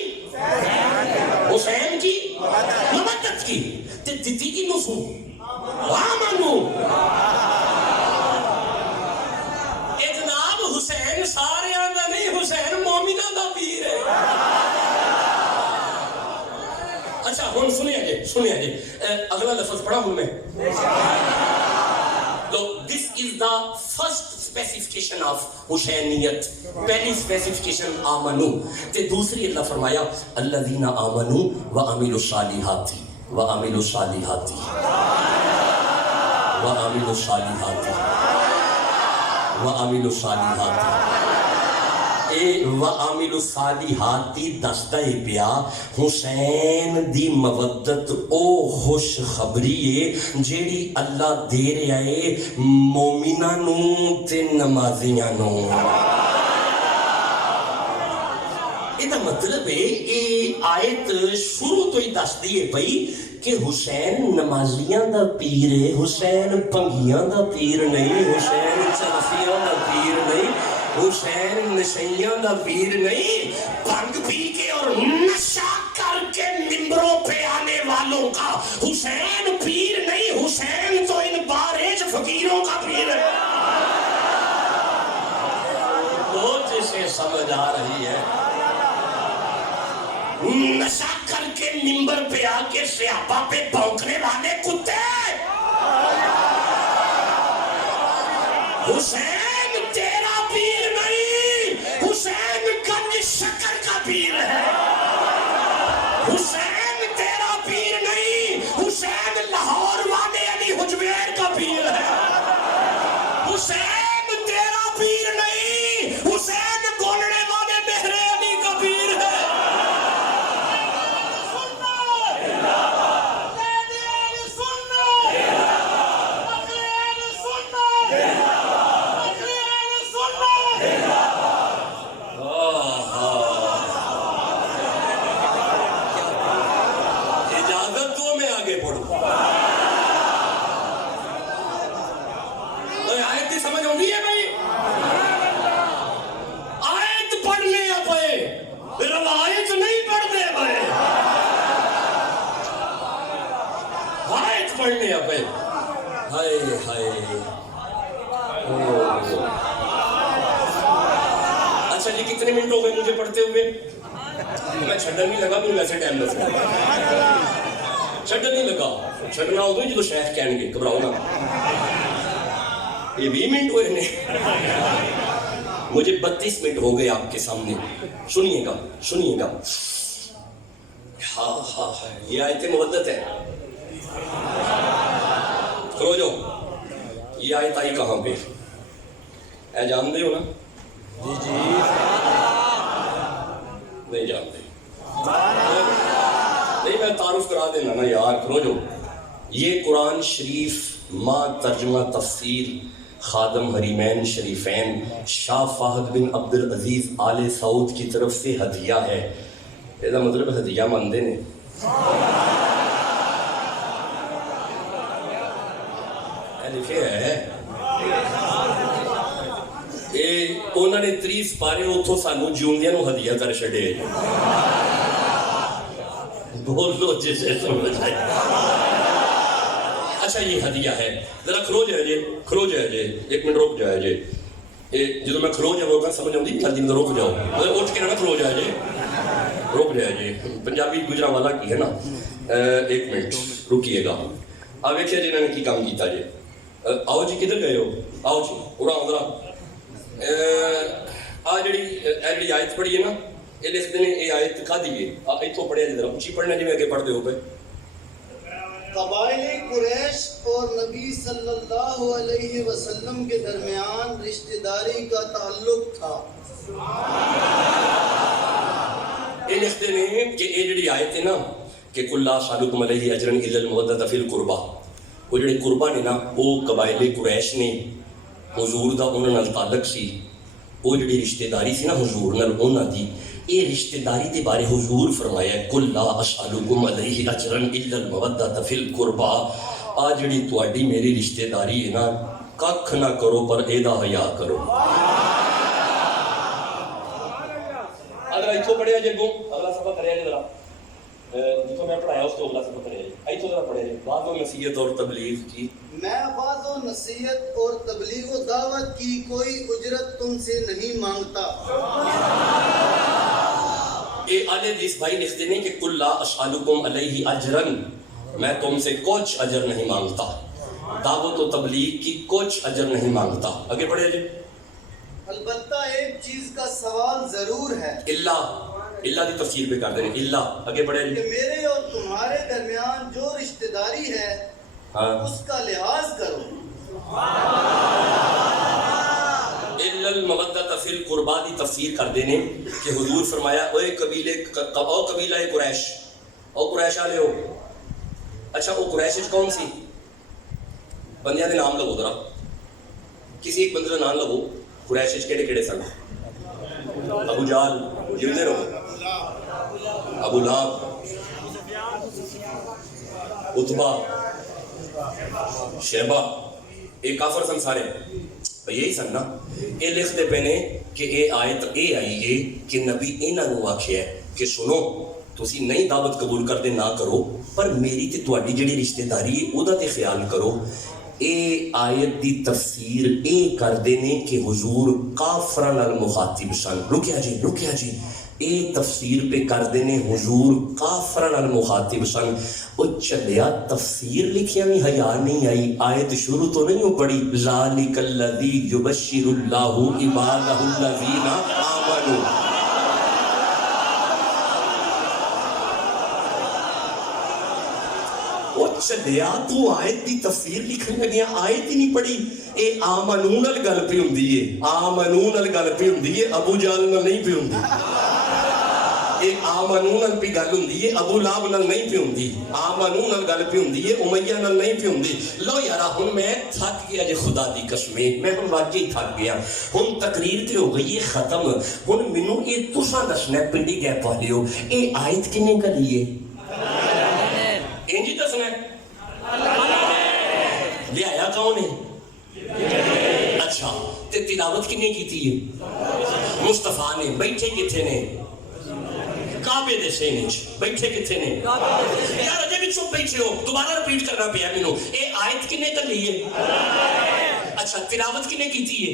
حسین کی ممدد کی تے دتی کی نو سن واہ مانو اے جناب حسین ساریاں دا نہیں، حسین مومناں دا پیر ہے۔ اچھا ہن سنیا جی اگلا لفظ پڑھا ہوں میں۔ This is the first specification of حسینیت، پہلی اسپیسیفکیشن آمنو، تے دوسری اللہ فرمایا الذین آمنوا وعملوا الصالحات، وعملوا الصالحات، وعملوا الصالحات، وعملوا الصالحات۔ اے وعملوا الصالحات دستا ہی پیا حسین دی مودت او خوش خبری ہے جیڑی اللہ دے رہا ہے مومناں نوں تے نمازیاں نوں۔ یہ مطلب ہے یہ آیت شروع تو ہی دس دیے پئی کہ حسین نمازیاں دا پیر ہے، حسین پنگیاں دا پیر نہیں، حسین چرفیاں دا پیر نہیں، حسین نشیاں دا پیر نہیں، بھنگ پی کے اور نشہ کر کے ممبروں پہ آنے والوں کا حسین پیر نہیں، حسین تو ان بارج فقیروں کا پیر ہے۔ بہت اسے سمجھ آ رہی ہے۔ نشہ کر کے ممبر پہ آ کے صحابہ پہ بھونکنے والے کتے، حسین تیرا پیر نہیں، حسین گنج شکر کا پیر ہے. حسین تیرا پیر نہیں، حسین لاہور والے علی حجویر کا پیر ہے. حسین تیرا پیر نہیں، حسین گولڑے والے مہر علی کا پیر ہے. اجازت دو میں آگے بڑھوں. آیت کی سمجھ ہوگی ہے بھائی؟ آیت پڑھنے پہ روایت نہیں پڑھنے پہ. آیت پڑھنے پہ ہائے ہائے. اچھا جی کتنے منٹ ہو گئے مجھے پڑھتے ہوئے؟ میں چھڈن نہیں لگا، میرے ویسے ٹائم لگا. چھڈن نہیں لگا، چھڈنا ہوگا جب شیخ کہیں گے گھبراؤ نا. یہ 20 منٹ ہوئے ہیں، مجھے 32 منٹ ہو گئے آپ کے سامنے. سنیے گا سنیے گا. ہاں ہاں یہ آیت مودت ہے. کرو جو یہ آیت آئی کہاں پہ؟ اے جانتے ہو نا؟ جی جی نہیں جانتے. نہیں میں تعارف کرا دینا نا یار. کرو جو یہ قرآن شریف ماں ترجمہ تفسیر خادم حریمین شریفین شاہ فہد بن عبدالعزیز آل سعود کی طرف سے ہدیہ ہے. یہ مطلب ہدیہ مندے نے. لکھے ہے انہوں نے 30 پارے اتوں سانو جیوندیاں نو ہدیہ کر چھڑے. بولو جسے سمجھ آئے. اچھا یہ ہدیہ ہے. ذرا کھلو جائے جی، کھلو جائے جی، 1 منٹ رک جائے جی. جدو میں کھلو جاؤ گا سمجھ آؤں جلدی میں رک جاؤ. اٹھ کے نہ کھلو جائے جی، رک جائے جی. پنجابی گجرانوالا کی ہے نا. 1 منٹ رکیے گا. آپ ویکھیے جی انہوں نے کی کام کیتا جی. آؤ جی کدھر گئے ہو؟ آؤ جی اڑاؤ ذرا. آ جڑی آیت پڑھی ہے نا، یہ لکھتے ہیں یہ آیت کھا دیئے. آپ اتوں پڑھے جی ذرا اونچی پڑھنا جی میں آگے پڑھتے ہو گئے. قبائل قریش اور نبی صلی اللہ علیہ وسلم کے درمیان رشتہ داری کا تعلق تھا. یہ لکھتے ہیں کہ یہ جڑی آیت ہے نا کہ قُلْ لَا أَسْأَلُكُمْ عَلَيْهِ أَجْرًا إِلَّا الْمَوَدَّةَ فِي الْقُرْبَىٰ، وہ جڑے قربا نے نا وہ قبائل قریش نے حضور دا انہاں نال تعلق سی. وہ جڑی رشتہ داری سی نا حضور نال انہاں دی، یہ رشتہ داری دے بارے حضور فرمایا ہے قُلْ لَا أَسْأَلُكُمْ عَلَيْهِ أَجْرًا إِلَّا الْمَوَدَّةَ فِي الْقُرْبَىٰ. آ جڑی تواڈی میری رشتہ داری ہے نا ککھ نہ کرو پر ایدا حیا کرو. اگر ایتھوں پڑھیا جے گو اگلا سبق کریا جے ذرا جتوں میں پڑھایا اس تو اگلا سبق کریا جے. ایتھوں ذرا پڑھیا جے. بعض و نصیحت اور تبلیغ کی، میں بعض و نصیحت اور تبلیغ و دعوت کی کوئی اجرت تم سے نہیں مانگتا. اے آل حدیث بھائی لکھتے ہیں کہ قُلْ لَا أَسْأَلُكُمْ عَلَيْهِ أَجْرًا، میں تم سے کچھ اجر نہیں مانگتا. دعوت و تبلیغ کی کچھ اجر نہیں مانگتا. آگے پڑھے جی. البتہ ایک چیز کا سوال ضرور ہے. اللہ دی تفسیر پہ کر دیں. اللہ آگے پڑھے جی. کہ میرے اور تمہارے درمیان جو رشتہ داری ہے اس کا لحاظ کرو. اِلَّا الْمَوَدَّةَ فِي الْقُرْبَىٰ دی تفسیر کر دینے کہ حضور فرمایا اوے قبیلہ قریش، او قریش والے ہو. اچھا وہ قریش کون سی؟ بندیاں دے نام لگو ذرا، کسی ایک بندے کا نام لگو. قریش کیڑے کیڑے سن؟ ابو جہل جیندے رہو، ابو لہب، عتبہ، شیبہ، یہ کافر سن سارے. یہی سن نا. یہ لکھتے پہ نے کہ یہ آیت یہ آئی ہے کہ نبی انہاں نوں آکھیا ہے کہ سنو تسی نہیں دعوت قبول کردے نہ کرو پر میری تے تواڈی جڑی رشتہ داری ہے او دا تے خیال کرو. اے آیت دی تفسیر اے کر دینے کہ حضور کافراں نال مخاطب سن. رکیا جی اے تفسیر پہ کر دینے حضور کافرن نال مخاطب سن. او چلیا تفسیر لکھیا بھی حیا نہیں آئی, آیت شروع تو نہیں ہو پڑی ذالک الذی یبشر اللہ عبادہ الذین آمنوا. چلیا تو آیت دی تفسیر لکھنے لگیا, آیت ہی نہیں پڑھی. اے آمنون نال گل پہ ہوندی ہے, آمنون نال گل پہ ہوندی ہے, ابو جہل نال نہیں پہ ہوندی. اے آمنون نال پہ گل ہوندی ہے, ابو لہب نال نہیں پہ ہوندی. آمنون نال گل پہ ہوندی ہے, امیہ نال نہیں پہ ہوندی. لو یارا ہن میں تھک گیا جے, خدا دی قسمیں میں ہن واقعی تھک گیا. ہن تقریر تے ہو گئی ہے ختم. ہن مینوں اے تساں دسنا پنڈی گئے پہلیو اے آیت کنے کلی ہے؟ انجی دسنا ہے لے آیا کون ہے؟ اچھا تے تلاوت کنے کی تھی ہے؟ مصطفیٰ نے. بیٹھے کتھے نے؟ کعبے دے سینے چ. بیٹھے کتھے نے؟ یار اجے بھی چپ بیٹھے ہو, دوبارہ رپیٹ کرنا پیا مینوں. اے آیت کنے کلی ہے؟ اچھا تلاوت کنے کی تھی ہے؟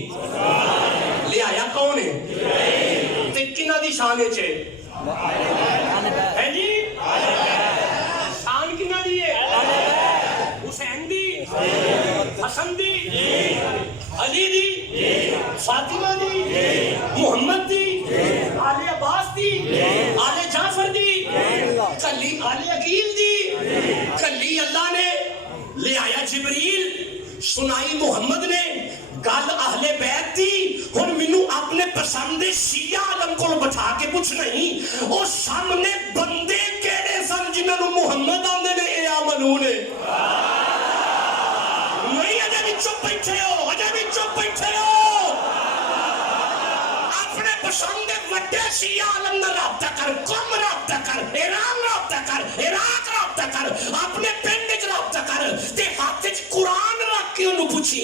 لے آیا کون ہے؟ تے کنہ دی شان ہے چے؟ ہے جی شان کنہ دی ہے؟ حسین دی, حسن دی, علی دی, فاطمہ دی, محمد دی, آل عباس دی, آل جعفر دی, کلی آل عقیل دی, کلی اللہ نے. لے آیا جبریل, سنائی محمد نے, گل اہل بیت دی. ہن مینوں اپنے پسند شیعہ عالم کو بٹھا کے پوچھ نہیں, او سامنے بندے کیڑے سن جنہاں نوں محمد آندے نے اے آمنون نے؟ نہیں اجے بھی چپ بیٹھے ہو, اجے بھی چپ بیٹھے ہو. اپنے پسند وڈے شیعہ عالم نال رابطہ کر, قم رابطہ کر, ایران رابطہ کر, عراق رابطہ کر, اپنے پنڈ وچ رابطہ کر, تے ہاتھ وچ قرآن رکھ کے انہوں پوچھی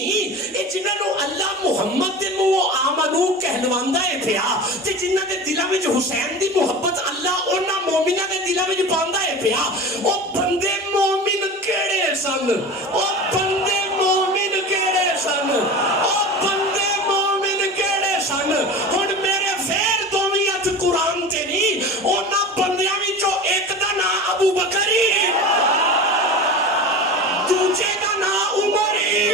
اے جنہاں نوں اللہ محمد دے منہوں آمنو کہلواندا ہے پیا, تے جنہاں دے دلاں وچ حسین دی محبت اللہ انہاں مومناں دے دلاں وچ پاندا ہے پیا, او بندے مومن کیڑے سن؟ او بندے مومن کیڑے سن؟ او بندے مومن کیڑے سن؟ ہن میرے فیر دوویں ہتھ قرآن تے نہیں, انہاں بندیاں وچوں ایک دا نام ابو بکر ہی, دوجے دا نام عمر ہی,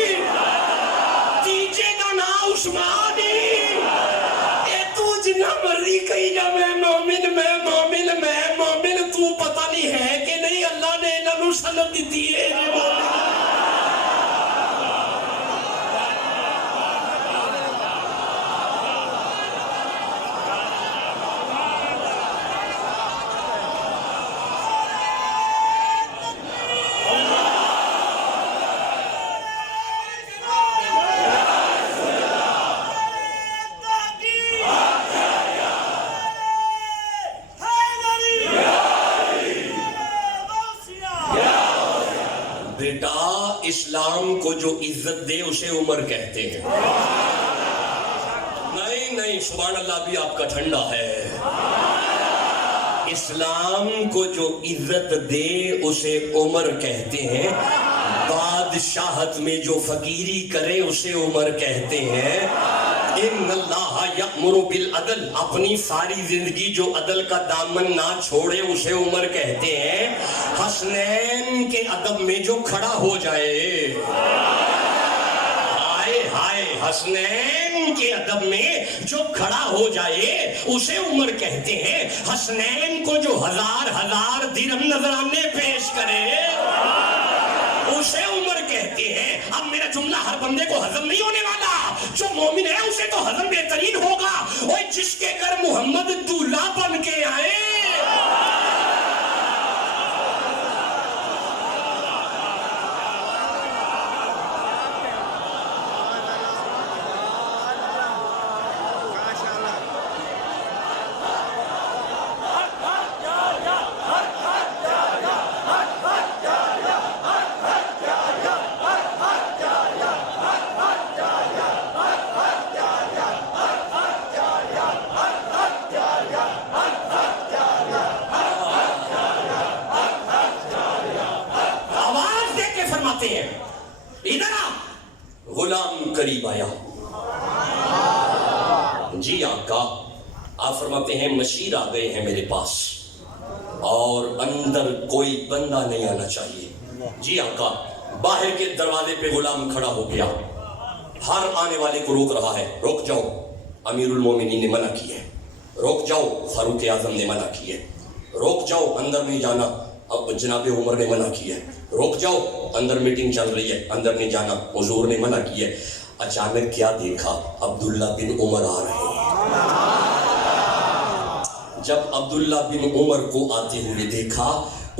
تیجے دا نام عثمان ہی. اے تو جنہ مرضی کہی جا میں مومن, میں مومن, میں مومن, تو پتہ نہیں ہے کہ نہیں اللہ نے انہاں نوں سلب دتی ہے جے مومن. اسلام کو جو عزت دے اسے عمر کہتے ہیں. نہیں نہیں سبحان اللہ بھی آپ کا ٹھنڈا ہے. اسلام کو جو عزت دے اسے عمر کہتے ہیں. بادشاہت میں جو فقیری کرے اسے عمر کہتے ہیں. ان اللہ یأمر بالعدل, اپنی ساری زندگی جو عدل کا دامن نہ چھوڑے اسے عمر کہتے ہیں. حسنین کے ادب میں جو کھڑا ہو جائے, ہائے ہائے, حسنین کے ادب میں جو کھڑا ہو جائے اسے عمر کہتے ہیں. حسنین کو جو ہزار ہزار درہم نذرانے پیش کرے اسے عمر کہتے ہیں. اب میرا جملہ ہر بندے کو ہضم نہیں ہونے والا, جو مومن ہے اسے تو ہضم بہترین ہوگا. اوے جس کے گھر محمد دولہا بن کے آئے, غلام قریب آیا, جی آقا آپ فرماتے ہیں مشیر آ گئے ہیں میرے پاس اور اندر کوئی بندہ نہیں آنا چاہیے. جی آقا. باہر کے دروازے پہ غلام کھڑا ہو گیا, ہر آنے والے کو روک رہا ہے, روک جاؤ, امیر المومنین نے منع کی ہے, روک جاؤ, فاروق اعظم نے منع کی ہے, روک جاؤ, اندر نہیں جانا, اب جناب عمر نے منع کی ہے, روک جاؤ, اندر میٹنگ چل رہی ہے, اندر نہیں جانا, حضور نے منع کی ہے. اچانک کیا دیکھا, عبداللہ بن عمر آ رہے ہیں. جب عبداللہ بن عمر کو آتے ہوئے دیکھا,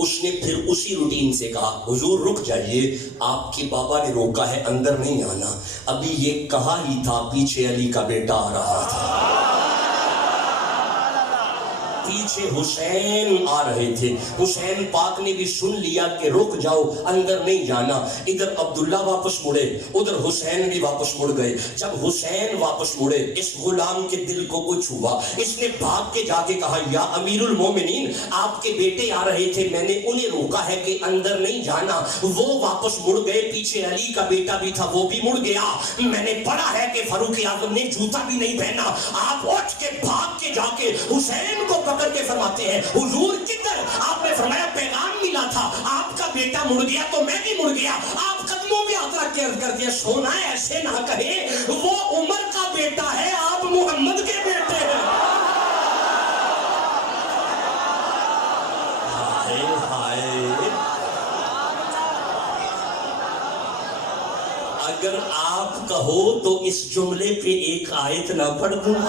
اس نے پھر اسی روٹین سے کہا, حضور رک جائیے, آپ کے بابا نے روکا ہے, اندر نہیں آنا. ابھی یہ کہا ہی تھا, پیچھے علی کا بیٹا آ رہا تھا, پیچھے حسین آ رہے تھے. حسین پاک نے بھی سن لیا کہ رک جاؤ, اندر نہیں جانا. ادھر عبداللہ واپس مڑے, ادھر حسین بھی واپس مڑ گئے. جب حسین واپس مڑے, اس غلام کے دل کو کچھ ہوا, اس نے بھاگ کے جا کے کہا, یا امیر المومنین, آپ کے بیٹے آ رہے تھے, میں نے انہیں روکا ہے کہ اندر نہیں جانا, وہ واپس مڑ گئے, پیچھے علی کا بیٹا بھی تھا, وہ بھی مڑ گیا. میں نے پڑھا ہے کہ فاروق اعظم نے جوتا بھی نہیں پہنا. آپ اٹھ کے بھاگ کے جا کے حسین کو پکڑ کے فرماتے ہیں, حضور کدھر؟ آپ نے فرمایا پیغام ملا تھا, آپ کا بیٹا مڑ گیا تو میں بھی مڑ گیا. آپ قدموں میں ہاتھ رکھ کے عرض کر دیا, سونا ایسے نہ کہے, وہ عمر کا بیٹا ہے, آپ محمد کے بیٹے ہیں. ہائے ہائے, اگر آپ کہو تو اس جملے پہ ایک آیت نہ پڑھ دوں؟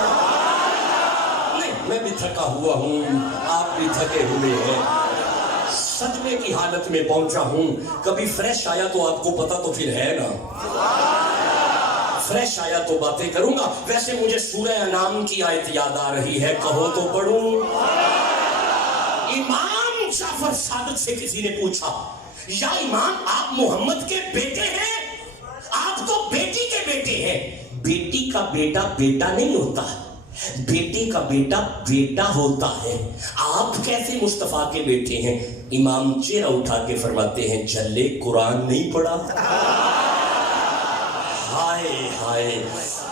میں بھی تھکا ہوا ہوں, آپ بھی تھکے ہوئے ہیں, صدمے کی حالت میں پہنچا ہوں. کبھی فریش آیا تو آپ کو پتا تو پھر ہے نا, فریش آیا تو باتیں کروں گا. ویسے مجھے سورہ انعام کی آیت یاد آ رہی ہے, کہو تو پڑھوں. امام جعفر صادق سے کسی نے پوچھا, یا امام آپ محمد کے بیٹے ہیں؟ آپ تو بیٹی کے بیٹے ہیں. بیٹی کا بیٹا بیٹا نہیں ہوتا, بیٹے کا بیٹا بیٹا ہوتا ہے. آپ کیسے مصطفیٰ کے بیٹے ہیں؟ امام چہرہ اٹھا کے فرماتے ہیں, جھلے قرآن نہیں پڑھا. ہائے ہائے,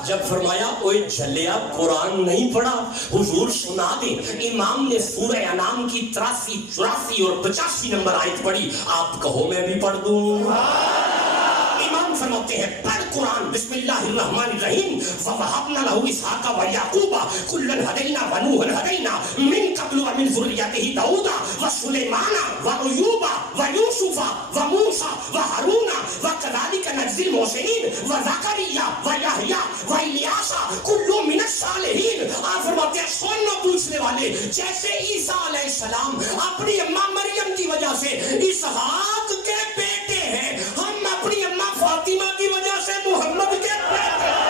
جب فرمایا اوے جھلیا قرآن نہیں پڑھا, حضور سنا دیں. امام نے سورہ انعام کی 83, 84 اور 85 نمبر آیت پڑھی. آپ کہو میں بھی پڑھ دوں. امام فرماتے ہیں, پڑھ قرآن. بسم اللہ الرحمن الرحیم. وَوَهَبْنَا لَهُ إِسْحَاقَ وَيَعْقُوبَ كُلًّا هَدَيْنَا وَنُوحًا هَدَيْنَا مِن قَبْلُ وَمِن ذُرِّيَّتِهِ دَاوُودَ وَسُلَيْمَانَ وَأَيُّوبَ وَيُوسُفَ وَمُوسَى وَهَارُونَ وَكَذَلِكَ نَجْزِي الْمُحْسِنِينَ وَزَكَرِيَّا وَيَحْيَىٰ وَإِلْيَاسَ كُلٌّ مِّنَ الصَّالِحِينَ. آپ فرماتے ہیں, سنو پوچھنے والے, جیسے عیسیٰ علیہ السلام اپنی اماں مریم کی وجہ سے اسحاق کے بیٹے ہیں, ہم اپنی اماں فاطمہ کی وجہ سے محمد کے بیٹے ہیں.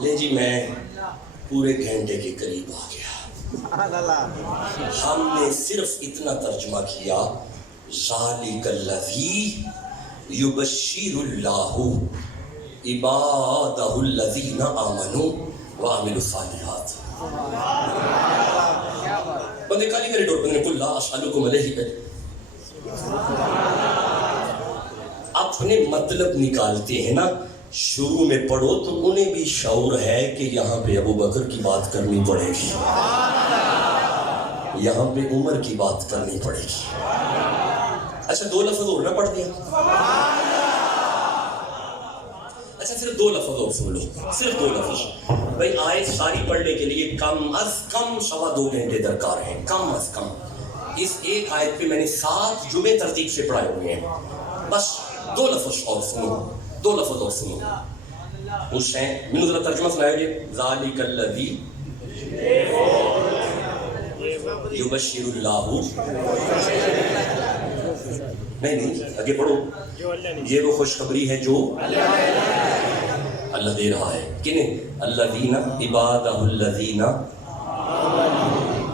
لے جی, میں پورے گھنٹے کے قریب آ گیا. ہم نے صرف اتنا ترجمہ کیا, ذالک الذی یبشر اللہ عبادہ الذین آمنوا وعملوا الصالحات. بندے کالی کرے ڈور بندے قل لا اسألکم علیہ اجرا. اپنے مطلب نکالتے ہیں نا, شروع میں پڑھو تو انہیں بھی شعور ہے کہ یہاں پہ ابو بکر کی بات کرنی پڑے گی, یہاں پہ عمر کی بات کرنی پڑے گی. اچھا 2 لفظ اور نہ پڑھ دیا, اچھا صرف 2 لفظ اور سن لو, صرف 2 لفظ. بھائی آیت ساری پڑھنے کے لیے کم از کم 2.25 گھنٹے درکار ہیں, کم از کم. اس ایک آیت پہ میں نے 7 جمعے ترتیب سے پڑھائے ہوئے ہیں. بس 2 لفظ اور سنو, 2 لفظ اور سنو. حسین, میں ذرا ترجمہ سنایا جی. ذالک الذی یبشر اللہ, نہیں آگے پڑھو, یہ وہ خوشخبری ہے جو اللہ دے رہا ہے. کنہیں؟ الذین عبادہ الذین.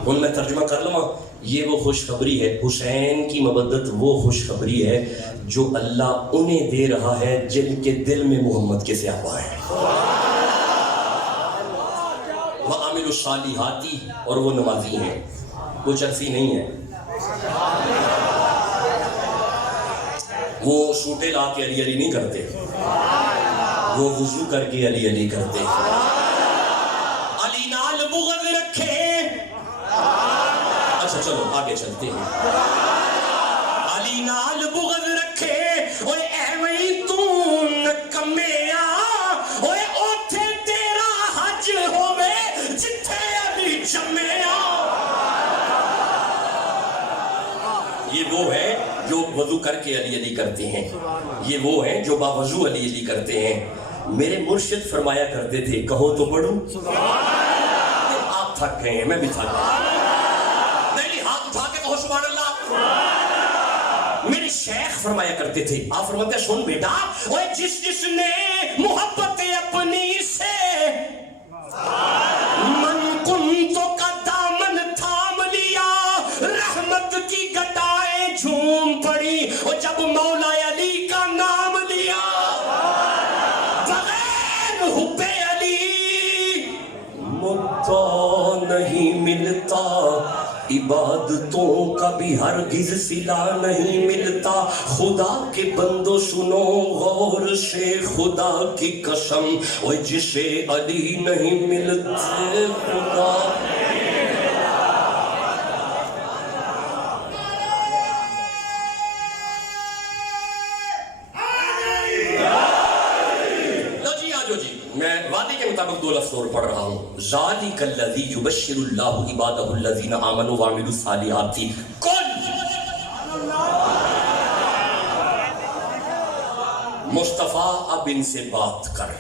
ان میں ترجمہ کر لوں, یہ وہ خوشخبری ہے, حسین کی مبدت وہ خوشخبری ہے جو اللہ انہیں دے رہا ہے جن کے دل میں محمد کے صحابہ ہیں. جو صالحاتی اور وہ نمازی ہیں، وہ چرسی نہیں ہے. وہ سوٹے لا کے علی علی نہیں کرتے، وہ وضو کر کے علی علی کرتے. علی نال بغض رکھے. اچھا چلو آگے چلتے ہیں. علی نال بغض رکھے اوے ایویں تو نکمیا اوے اوتھے تیرا حج ہووے جتھے علی جمیا. یہ وہ ہے جو وضو کر کے علی علی کرتے ہیں، یہ وہ ہیں جو باوضو علی علی کرتے ہیں. میرے مرشد فرمایا کرتے تھے، کہو تو پڑھوں. آپ تھک گئے ہیں، میں بھی تھک گیا. نہیں ہاتھ اٹھا کے کہو سبحان اللہ. میرے شیخ فرمایا کرتے تھے، آپ فرماتے ہیں سن بیٹا، اوے جس نے محبت اپنی سے من کنتو کا دامن تھام لیا، رحمت کی گٹائیں جھوم پڑی، اور جب مولا علی کا نام لیا، بغیر حب علی مدعا نہیں ملتا، عبادتوں کا بھی ہرگز صلہ نہیں ملتا. خدا کے بندو سنو غور سے، خدا کی قسم، اوے جسے علی نہیں ملتے خدا. میں وعدے کے مطابق 2 لفظ اور پڑھ رہا ہوں. ذالک الذی یبشر اللہ عبادہ الذین آمنوا وعملوا الصالحات. کل مصطفیٰ اب ان سے بات کر.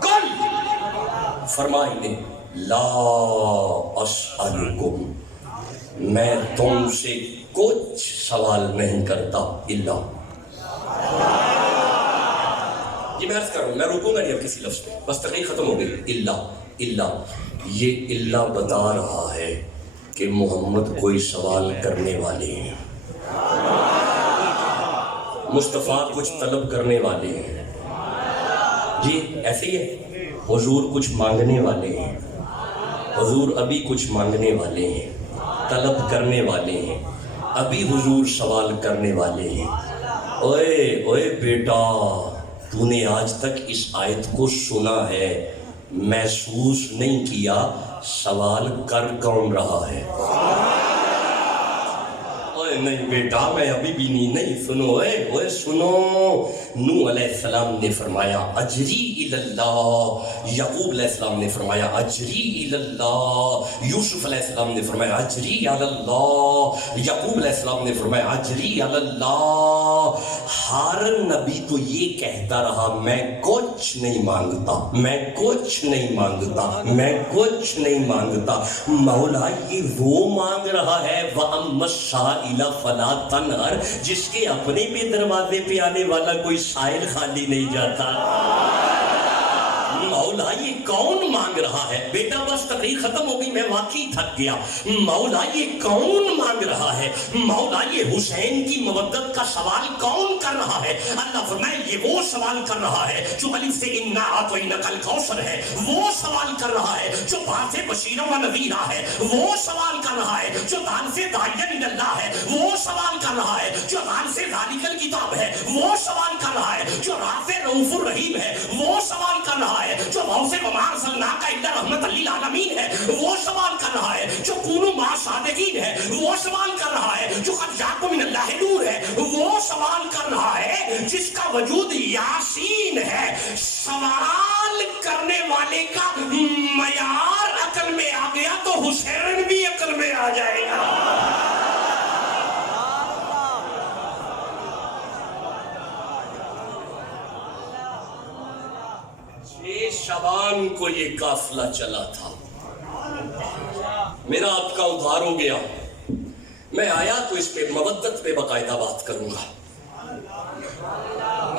کل فرمائیں لا اسألکم، میں تم سے کچھ سوال نہیں کرتا الا. یہ میں عرض کروں، میں رکوں گا نہیں اب کسی لفظ پہ، بس تقریر ختم ہو گئی. اللہ یہ اللہ بتا رہا ہے کہ محمد کوئی سوال کرنے والے ہیں، مصطفیٰ کچھ طلب کرنے والے ہیں. جی ایسے ہی ہے. حضور کچھ مانگنے والے ہیں، حضور ابھی کچھ مانگنے والے ہیں، طلب کرنے والے ہیں، ابھی حضور سوال کرنے والے ہیں. اوے بیٹا، تو نے آج تک اس آیت کو سنا ہے، محسوس نہیں کیا سوال کر کون رہا ہے؟ نہیں بیٹا میں ابھی بھی نہیں. سنو سنو. نوح علیہ السلام نے فرمایا اجری اللہ، یعقوب علیہ السلام نے فرمایا اجری اللہ، یوسف علیہ السلام نے فرمایا اجری اللہ، یعقوب علیہ السلام نے فرمایا اجری اللہ. ہر نبی تو یہ کہتا رہا میں کچھ نہیں مانگتا، میں کچھ نہیں مانگتا، میں کچھ نہیں مانگتا. مولا یہ وہ مانگ رہا ہے وَأَمَّا السَّائِلَ فَلَا تَنْهَرْ، جس کے اپنے بھی دروازے پہ آنے والا کوئی سائل خالی نہیں جاتا. مولا یہ کون مانگ رہا ہے؟ بیٹا بس تقریر ختم ہو گئی، میں واقعی تھک گیا. مولا یہ کون مانگ رہا ہے؟ مولا یہ حسین کی مودت کا سوال کون کر رہا ہے؟ اللہ فرمائے یہ وہ سوال کر رہا ہے جو الف سے انا اعطیناک الکوثر ہے، وہ سوال کر رہا ہے جو با سے بشیرا و نذیرا ہے، وہ سوال کر رہا ہے جو دال سے داعیا الی اللہ ہے، وہ سوال کر رہا ہے جو دال سے ذالک الکتاب ہے، وہ سوال کر رہا ہے جو را سے رؤوف الرحیم ہے، وہ سوال کر رہا ہے جو واو سے وما ارسلناک الا رحمۃ للعالمین ہے، وہ سوال کر رہا ہے جو کونوا مع الصادقین ہے، وہ سوال کر رہا ہے جو قد جاءکم من اللہ نور ہے، وہ سوال کر رہا ہے جس کا وجود یاسین ہے. سوال کرنے والے کا معیار عقل میں آ گیا تو حسین بھی عقل میں آ جائے گا. شعبان کو یہ قافلہ چلا تھا، میرا آپ کا ادھار ہو گیا. میں آیا تو اس پہ مودت پہ باقاعدہ بات کروں گا.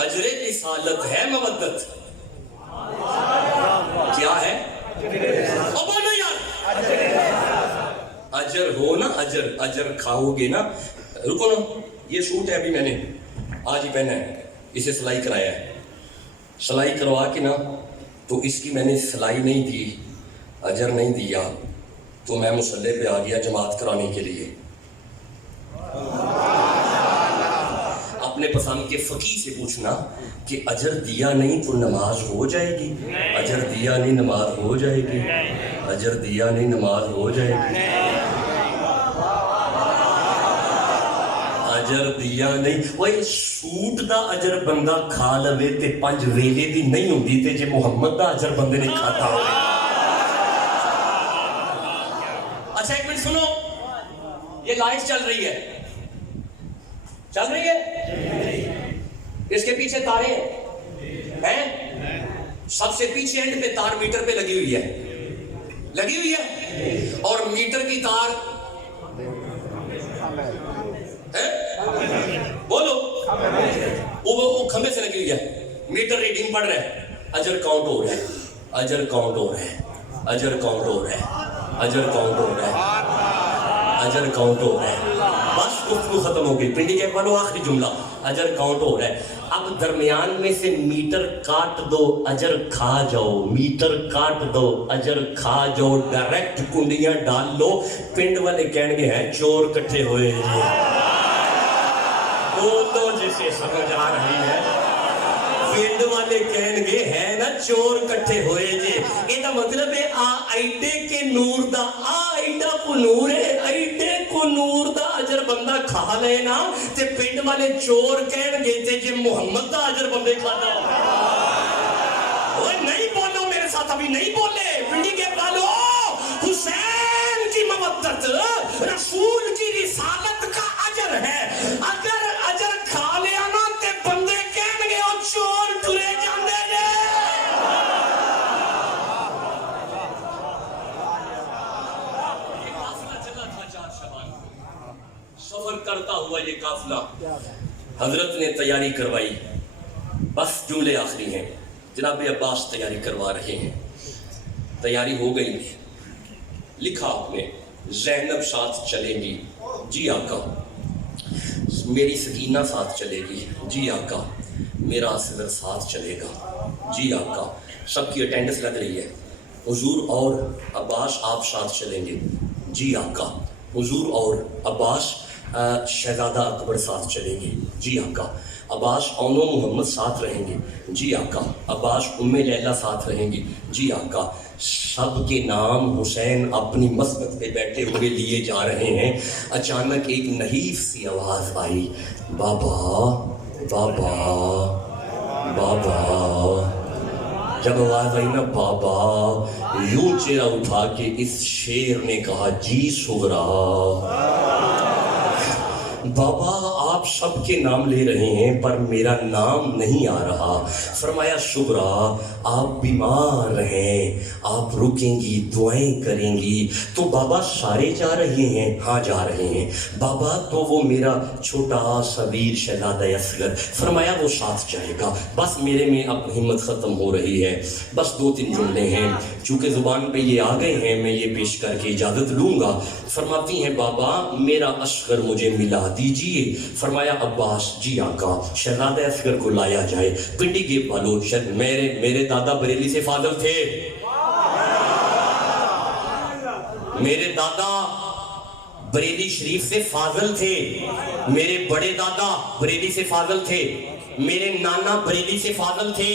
اجر رسالت ہے مودت، کیا ہے؟ اب بولو یار، اجر ہو نا، اجر کھاؤ گے نا. رکو نا، یہ سوٹ ہے ابھی میں نے آج ہی پہنا ہے، اسے سلائی کرایا ہے. سلائی کروا کے نا تو اس کی میں نے سلائی نہیں دی، اجر نہیں دیا. تو میں مصلی پہ آ گیا جماعت کرانے کے لیے. اپنے پسند کے فقیہ سے پوچھنا کہ اجر دیا نہیں تو نماز ہو جائے گی, اجر دیا نہیں نماز ہو جائے گی, اجر دیا نہیں نماز ہو جائے گی, اجر دیا نہیں. وہ سوٹ دا اجر بندہ کھا لوے تے 5 ویلے دی نہیں ہوندی تے جے محمد دا اجر بندے نے کھاتا ہو. اچھا ایک منٹ سنو, یہ لائٹ چل رہی ہے, چل رہی ہے, اس کے پیچھے تارے ہیں, سب سے پیچھے اینڈ پہ تار میٹر پہ لگی ہوئی ہے, اور میٹر کی تار بولو وہ کھمبے سے لگی ہوئی ہے, میٹر ریڈنگ پڑھ رہا ہے, اجر کاؤنٹ ہو رہا ہے, اجر کاؤنٹ ہو رہا ہے, اجر کاؤنٹ ہو رہا ہے, اجر کاؤنٹ ہو رہا ہے, اجر کاؤنٹ ہو رہا ہے. بس گفتگو ختم ہو گئی. پنڈی کے پڑھو آخری جملہ, اجر کاؤنٹ ہو رہا ہے. اب درمیان میں سے میٹر کاٹ دو, اجر کھا جاؤ, میٹر کاٹ دو, اجر کھا جاؤ, ڈائریکٹ کنڈیاں ڈال لو. پنڈ والے کہنے گے ہیں چور کٹھے ہوئے جی, بولو جسے سمجھ آ رہی ہے. پنڈ والے کہنے گے ہیں نا چور کٹھے ہوئے جی. یہ دا مطلب ہے آ ایڈے کے نور دا, آ ایڈا کو نور ہے, ایڈے کو نور دا اجر بندہ کھا لے نا تے پنڈ والے چور کہن گے تے جے محمد دا اجر بندے کھاتا ہو. اوے نہیں بولو میرے ساتھ, ابھی نہیں بولے. پنڈی کے بالو, حسین کی مودت رسول کی رسالت کا اجر ہے. اگر اجر کھا لیا نا تے بندے کہن گے او چور ٹرے جاندے نے. سفر کرتا ہوا یہ قافلہ, حضرت نے تیاری کروائی. بس جملے آخری ہیں. جناب عباس تیاری کروا رہے ہیں, تیاری ہو گئی. لکھا آپ نے زینب ساتھ چلے گی, جی آقا. میری سکینہ ساتھ چلے گی, جی آقا. میرا اصغر ساتھ چلے گا, جی آقا. سب کی اٹینڈنس لگ رہی ہے. حضور اور عباس آپ ساتھ چلیں گے, جی آقا. حضور اور عباس شہزادہ اکبر ساتھ چلیں گے, جی آقا. عباس اون و محمد ساتھ رہیں گے, جی آقا. عباس ام لیلہ ساتھ رہیں گی, جی آقا. سب کے نام حسین اپنی مسند پہ بیٹھے ہوئے لیے جا رہے ہیں. اچانک ایک نحیف سی آواز آئی, بابا بابا بابا. جب آواز آئی نا بابا, یوں چہرہ اٹھا کے اس شیر نے کہا, جی صغرا. بابا آپ سب کے نام لے رہے ہیں پر میرا نام نہیں آ رہا. فرمایا صغرا آپ بیمار ہیں, آپ رکیں گی, دعائیں کریں گی. تو بابا سارے جا رہے ہیں, ہاں جا رہے ہیں. بابا تو وہ میرا چھوٹا صغیر شہزادہ اصغر. فرمایا وہ ساتھ جائے گا. بس میرے میں اب ہمت ختم ہو رہی ہے, بس 2-3 جملے ہیں. چونکہ زبان پہ یہ آ گئے ہیں میں یہ پیش کر کے اجازت لوں گا. فرماتی ہیں بابا میرا اصغر مجھے ملا دیجئے. فرمایا عباس, جی آقا. شہزادہ اصغر کو لایا جائے. پنڈی کے بالو, میرے دادا بریلی سے فاضل تھے, میرے دادا بریلی شریف سے فاضل تھے, میرے بڑے دادا بریلی سے فاضل تھے, میرے نانا بریلی سے فاضل تھے.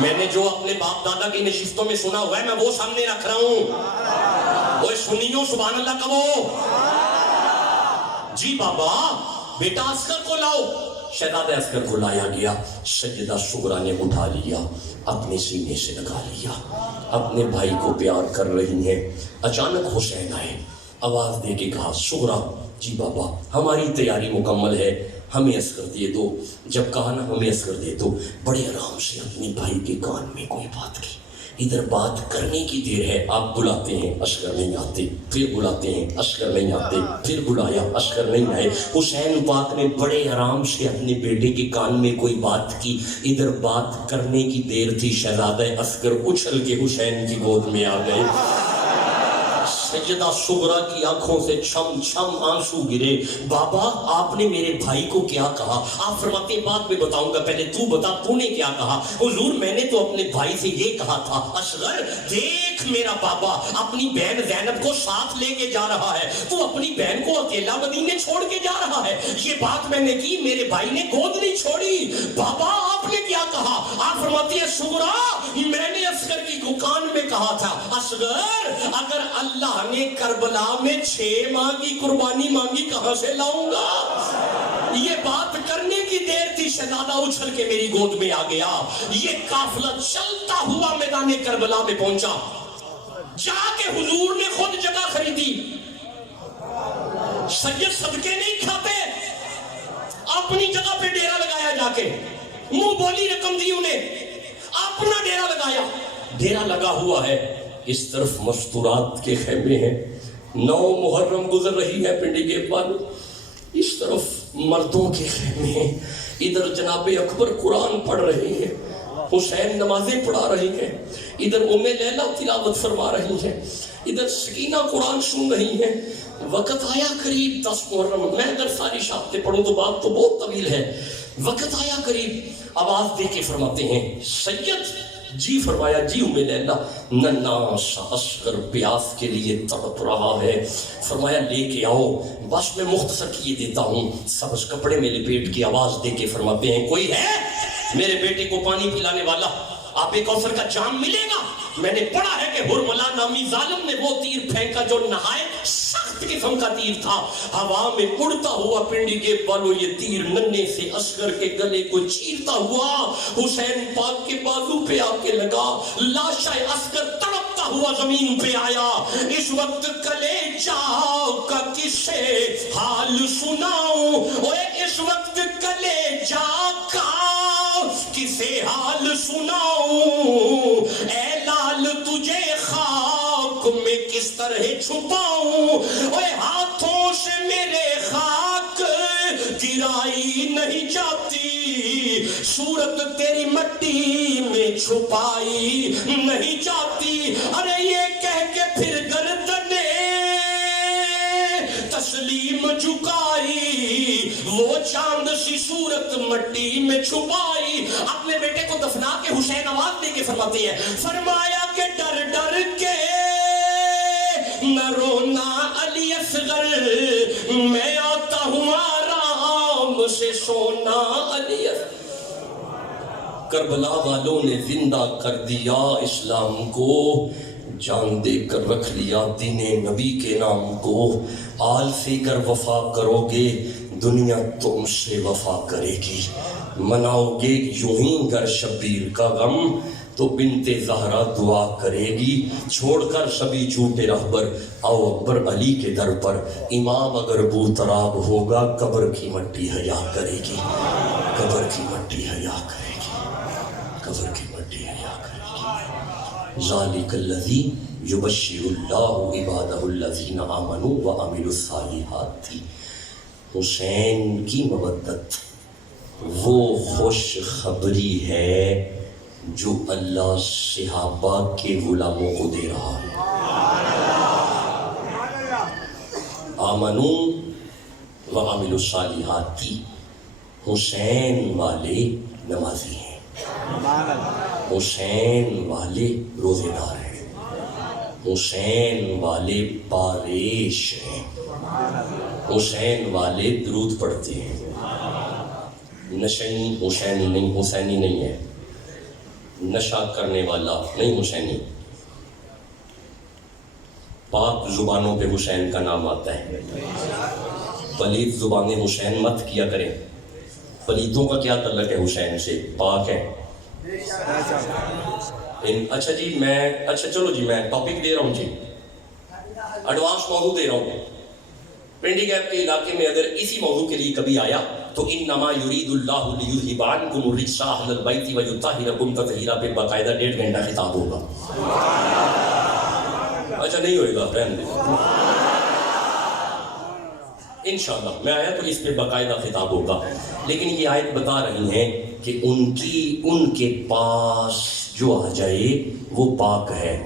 میں نے جو اپنے باپ دادا کی نشستوں میں سنا ہوا ہے میں وہ سامنے رکھ رہا ہوں. وہ سنیوں سبحان اللہ کہو. جی بابا بیٹا اصغر کو لاؤ. شہزادہ اصغر کو لایا گیا. سیدہ صغرا نے اٹھا لیا, اپنے سینے سے لگا لیا, اپنے بھائی کو پیار کر رہی ہیں. اچانک حسین آئے, آواز دے کے کہا صغرا, جی بابا ہماری تیاری مکمل ہے, ہمیں اصغر دے دو. جب کہا نا ہمیں اصغر دے دو, بڑے آرام سے اپنے بھائی کے کان میں کوئی بات کی. ادھر بات کرنے کی دیر ہے, آپ بلاتے ہیں اصغر نہیں آتے, پھر بلاتے ہیں اصغر نہیں آتے, پھر بلایا اصغر نہیں آئے. حسین پاک نے بڑے آرام سے اپنے بیٹے کے کان میں کوئی بات کی. ادھر بات کرنے کی دیر تھی, شہزادہ اصغر اچھل کے حسین کی گود میں آ گئے. سیدہ صغرا کی آنکھوں سے چھم چھم آنسو گرے. بابا آپ نے میرے بھائی کو کیا کہا؟ آپ فرماتے ہیں بعد میں بتاؤں گا، پہلے تو بتا تو نے کیا کہا. حضور میں نے تو اپنے بھائی سے یہ کہا تھا، اصغر دیکھ میرا بابا اپنی بہن زینب کو ساتھ لے کے جا رہا ہے، تو اپنی بہن کو اکیلا مدینے چھوڑ کے جا رہا ہے. یہ بات میں نے کی، میرے بھائی نے گود نہیں چھوڑی. بابا آپ نے کیا کہا؟ آپ فرماتی ہے صغرا میں نے اصغر کی کان میں کہا تھا، اصغر اگر اللہ نے کربلا میں 6 ماہ کی قربانی مانگی کہاں سے لاؤں گا؟ یہ بات کرنے کی دیر تھی، شہزادہ اچھل کے میری گود میں آ گیا. یہ قافلہ چلتا ہوا میدان کربلا میں پہنچا، جا کے حضور نے خود جگہ خریدی. سید صدقے نہیں کھاتے، اپنی جگہ پہ ڈیرا لگایا، جا کے منہ بولی رقم دی انہیں، اپنا ڈیرا لگایا. ڈیرا لگا ہوا ہے، اس طرف مستورات کے خیمے ہیں، 9 محرم گزر رہی ہے پنڈی کے بعد، اس طرف مردوں کے خیمے ہیں. ادھر جناب اکبر قرآن پڑھ رہے ہیں، حسین نمازیں پڑھا رہی ہیں، ادھر ام لیلہ تلاوت فرما رہی ہیں، ادھر سکینہ قرآن سن رہی ہیں. وقت آیا قریب 10 محرم، میں اگر ساری شابتیں پڑھوں تو بات تو بہت طویل ہے. وقت آیا قریب، آواز دے کے فرماتے ہیں سید جی. فرمایا جی ام لیلہ. ننا سا اصغر پیاس کے لیے تڑپ رہا ہے. فرمایا لے کے آؤ، بس میں مختصر کیے دیتا ہوں. سبز کپڑے میں لپیٹ کی آواز دے کے فرماتے ہیں کوئی ہے میرے بیٹے کو پانی پلانے والا؟ آب کوثر کا جام ملے گا؟ میں نے پڑھا ہے کہ ہرملا نامی ظالم نے وہ تیر پھینکا جو نہایت سخت قسم کا تیر تھا. ہوا میں اڑتا ہوا پنڈی کے بالو یہ تیر ننے سے اصغر کے گلے کو چیرتا ہوا حسین پاک کے بازو پہ آ کے لگا. لاشا اصغر تڑپتا ہوا زمین پہ آیا. اس وقت کلیجہ کا کسے حال سناؤں، اس وقت کلیجہ کا کسے حال سناؤں، اے لال تجھے خاک میں کس طرح چھپاؤں. اوے ہاتھوں سے میرے خاک گرائی نہیں جاتی، صورت تیری مٹی میں چھپائی نہیں جاتی. ارے یہ کہہ کے پھر گردنے تسلیم جھکائی، وہ چاند سی صورت مٹی میں چھپائی. اپنے بیٹے کو دفنا کے حسین آواز دے کے فرماتے ہیں، فرمایا کہ ڈر ڈر کے نہ رونا علی اصغر، میں آتا ہوں آرام سے سونا علی اصغر. کربلا والوں نے زندہ کر دیا اسلام کو، جان دے کر رکھ لیا دین نبی کے نام کو. آل سے گر وفا کرو گے دنیا تم سے وفا کرے گی. مناؤ گے یوں ہی گر شبیر کا غم تو بنت زہرا دعا کرے گی. چھوڑ کر سبھی جھوٹے رہبر آؤ اکبر علی کے در پر. امام اگر بو تراب ہوگا قبر کی مٹی حیا کرے گی، قبر کی مٹی حیا کرے گی، قبر کی مٹی حیا کرے گی. ذالک الذی یبشر اللہ عبادہ الذین آمنوا وعملوا الصالحات تھی. حسین کی مودت وہ خوش خبری ہے جو اللہ صحابہ کے غلاموں کو دے رہا ہے. آمنوا وعملوا الصالحات تھی. حسین والے نمازی ہیں، حسین والے روزے دار ہیں، حسین والے پاریش ہیں، حسین والے درود پڑھتے ہیں. نشئی حسینی نہیں، حسینی نہیں ہے. نشہ کرنے والا نہیں حسینی. پاک زبانوں پہ حسین کا نام آتا ہے. پلیت زبانیں حسین مت کیا کریں. پلیتوں کا کیا تعلق ہے حسین سے؟ پاک ہے. اچھا جی اچھا چلو جی میں ٹاپک دے رہا ہوں جی، ایڈوانس موضوع دے رہا ہوں. پنڈی گیپ کے علاقے میں اگر اسی موضوع کے لیے کبھی آیا تو انما یرید اللہ لیذھب عنکم الرجس اہل البیت ویطہرکم تطہیرا پہ باقاعدہ 1.5 گھنٹہ خطاب ہوگا. اچھا نہیں ہوئے گا، رہنے دیں انشاءاللہ. میں آیا تو اس پہ باقاعدہ خطاب ہوگا. لیکن یہ آیت بتا رہی ہیں کہ ان کے پاس جو آ جائے وہ پاک ہے،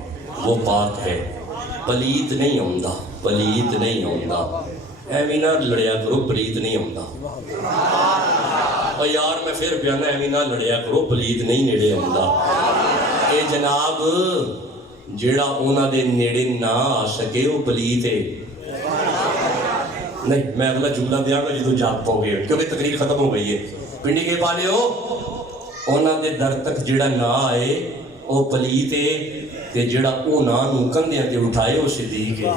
وہ پاک ہے. پلیت نہیں آਉਂਦਾ پلیت نہیں آਉਂਦਾ ایویں نہ لڑیا کرو پلیت نہیں آਉਂਦਾ اور یار میں پھر پیانا ایویں نہ لڑیا کرو پلیت نہیں نیڑے آਉਂਦਾ اے جناب جیڑا اونا دے نیڑے نہ آ سکے وہ پلیت ہے نہیں میں اگلا جملہ دیا گا جدو جاگ پاؤ گے کیونکہ تقریر ختم ہو گئی ہے پنڈی کے پالے ہو اونا دے در تک جیڑا نہ آئے وہ پلیت ہے تے جیڑا اونا نو کندیاں تے اٹھائے وہ صدیق ہے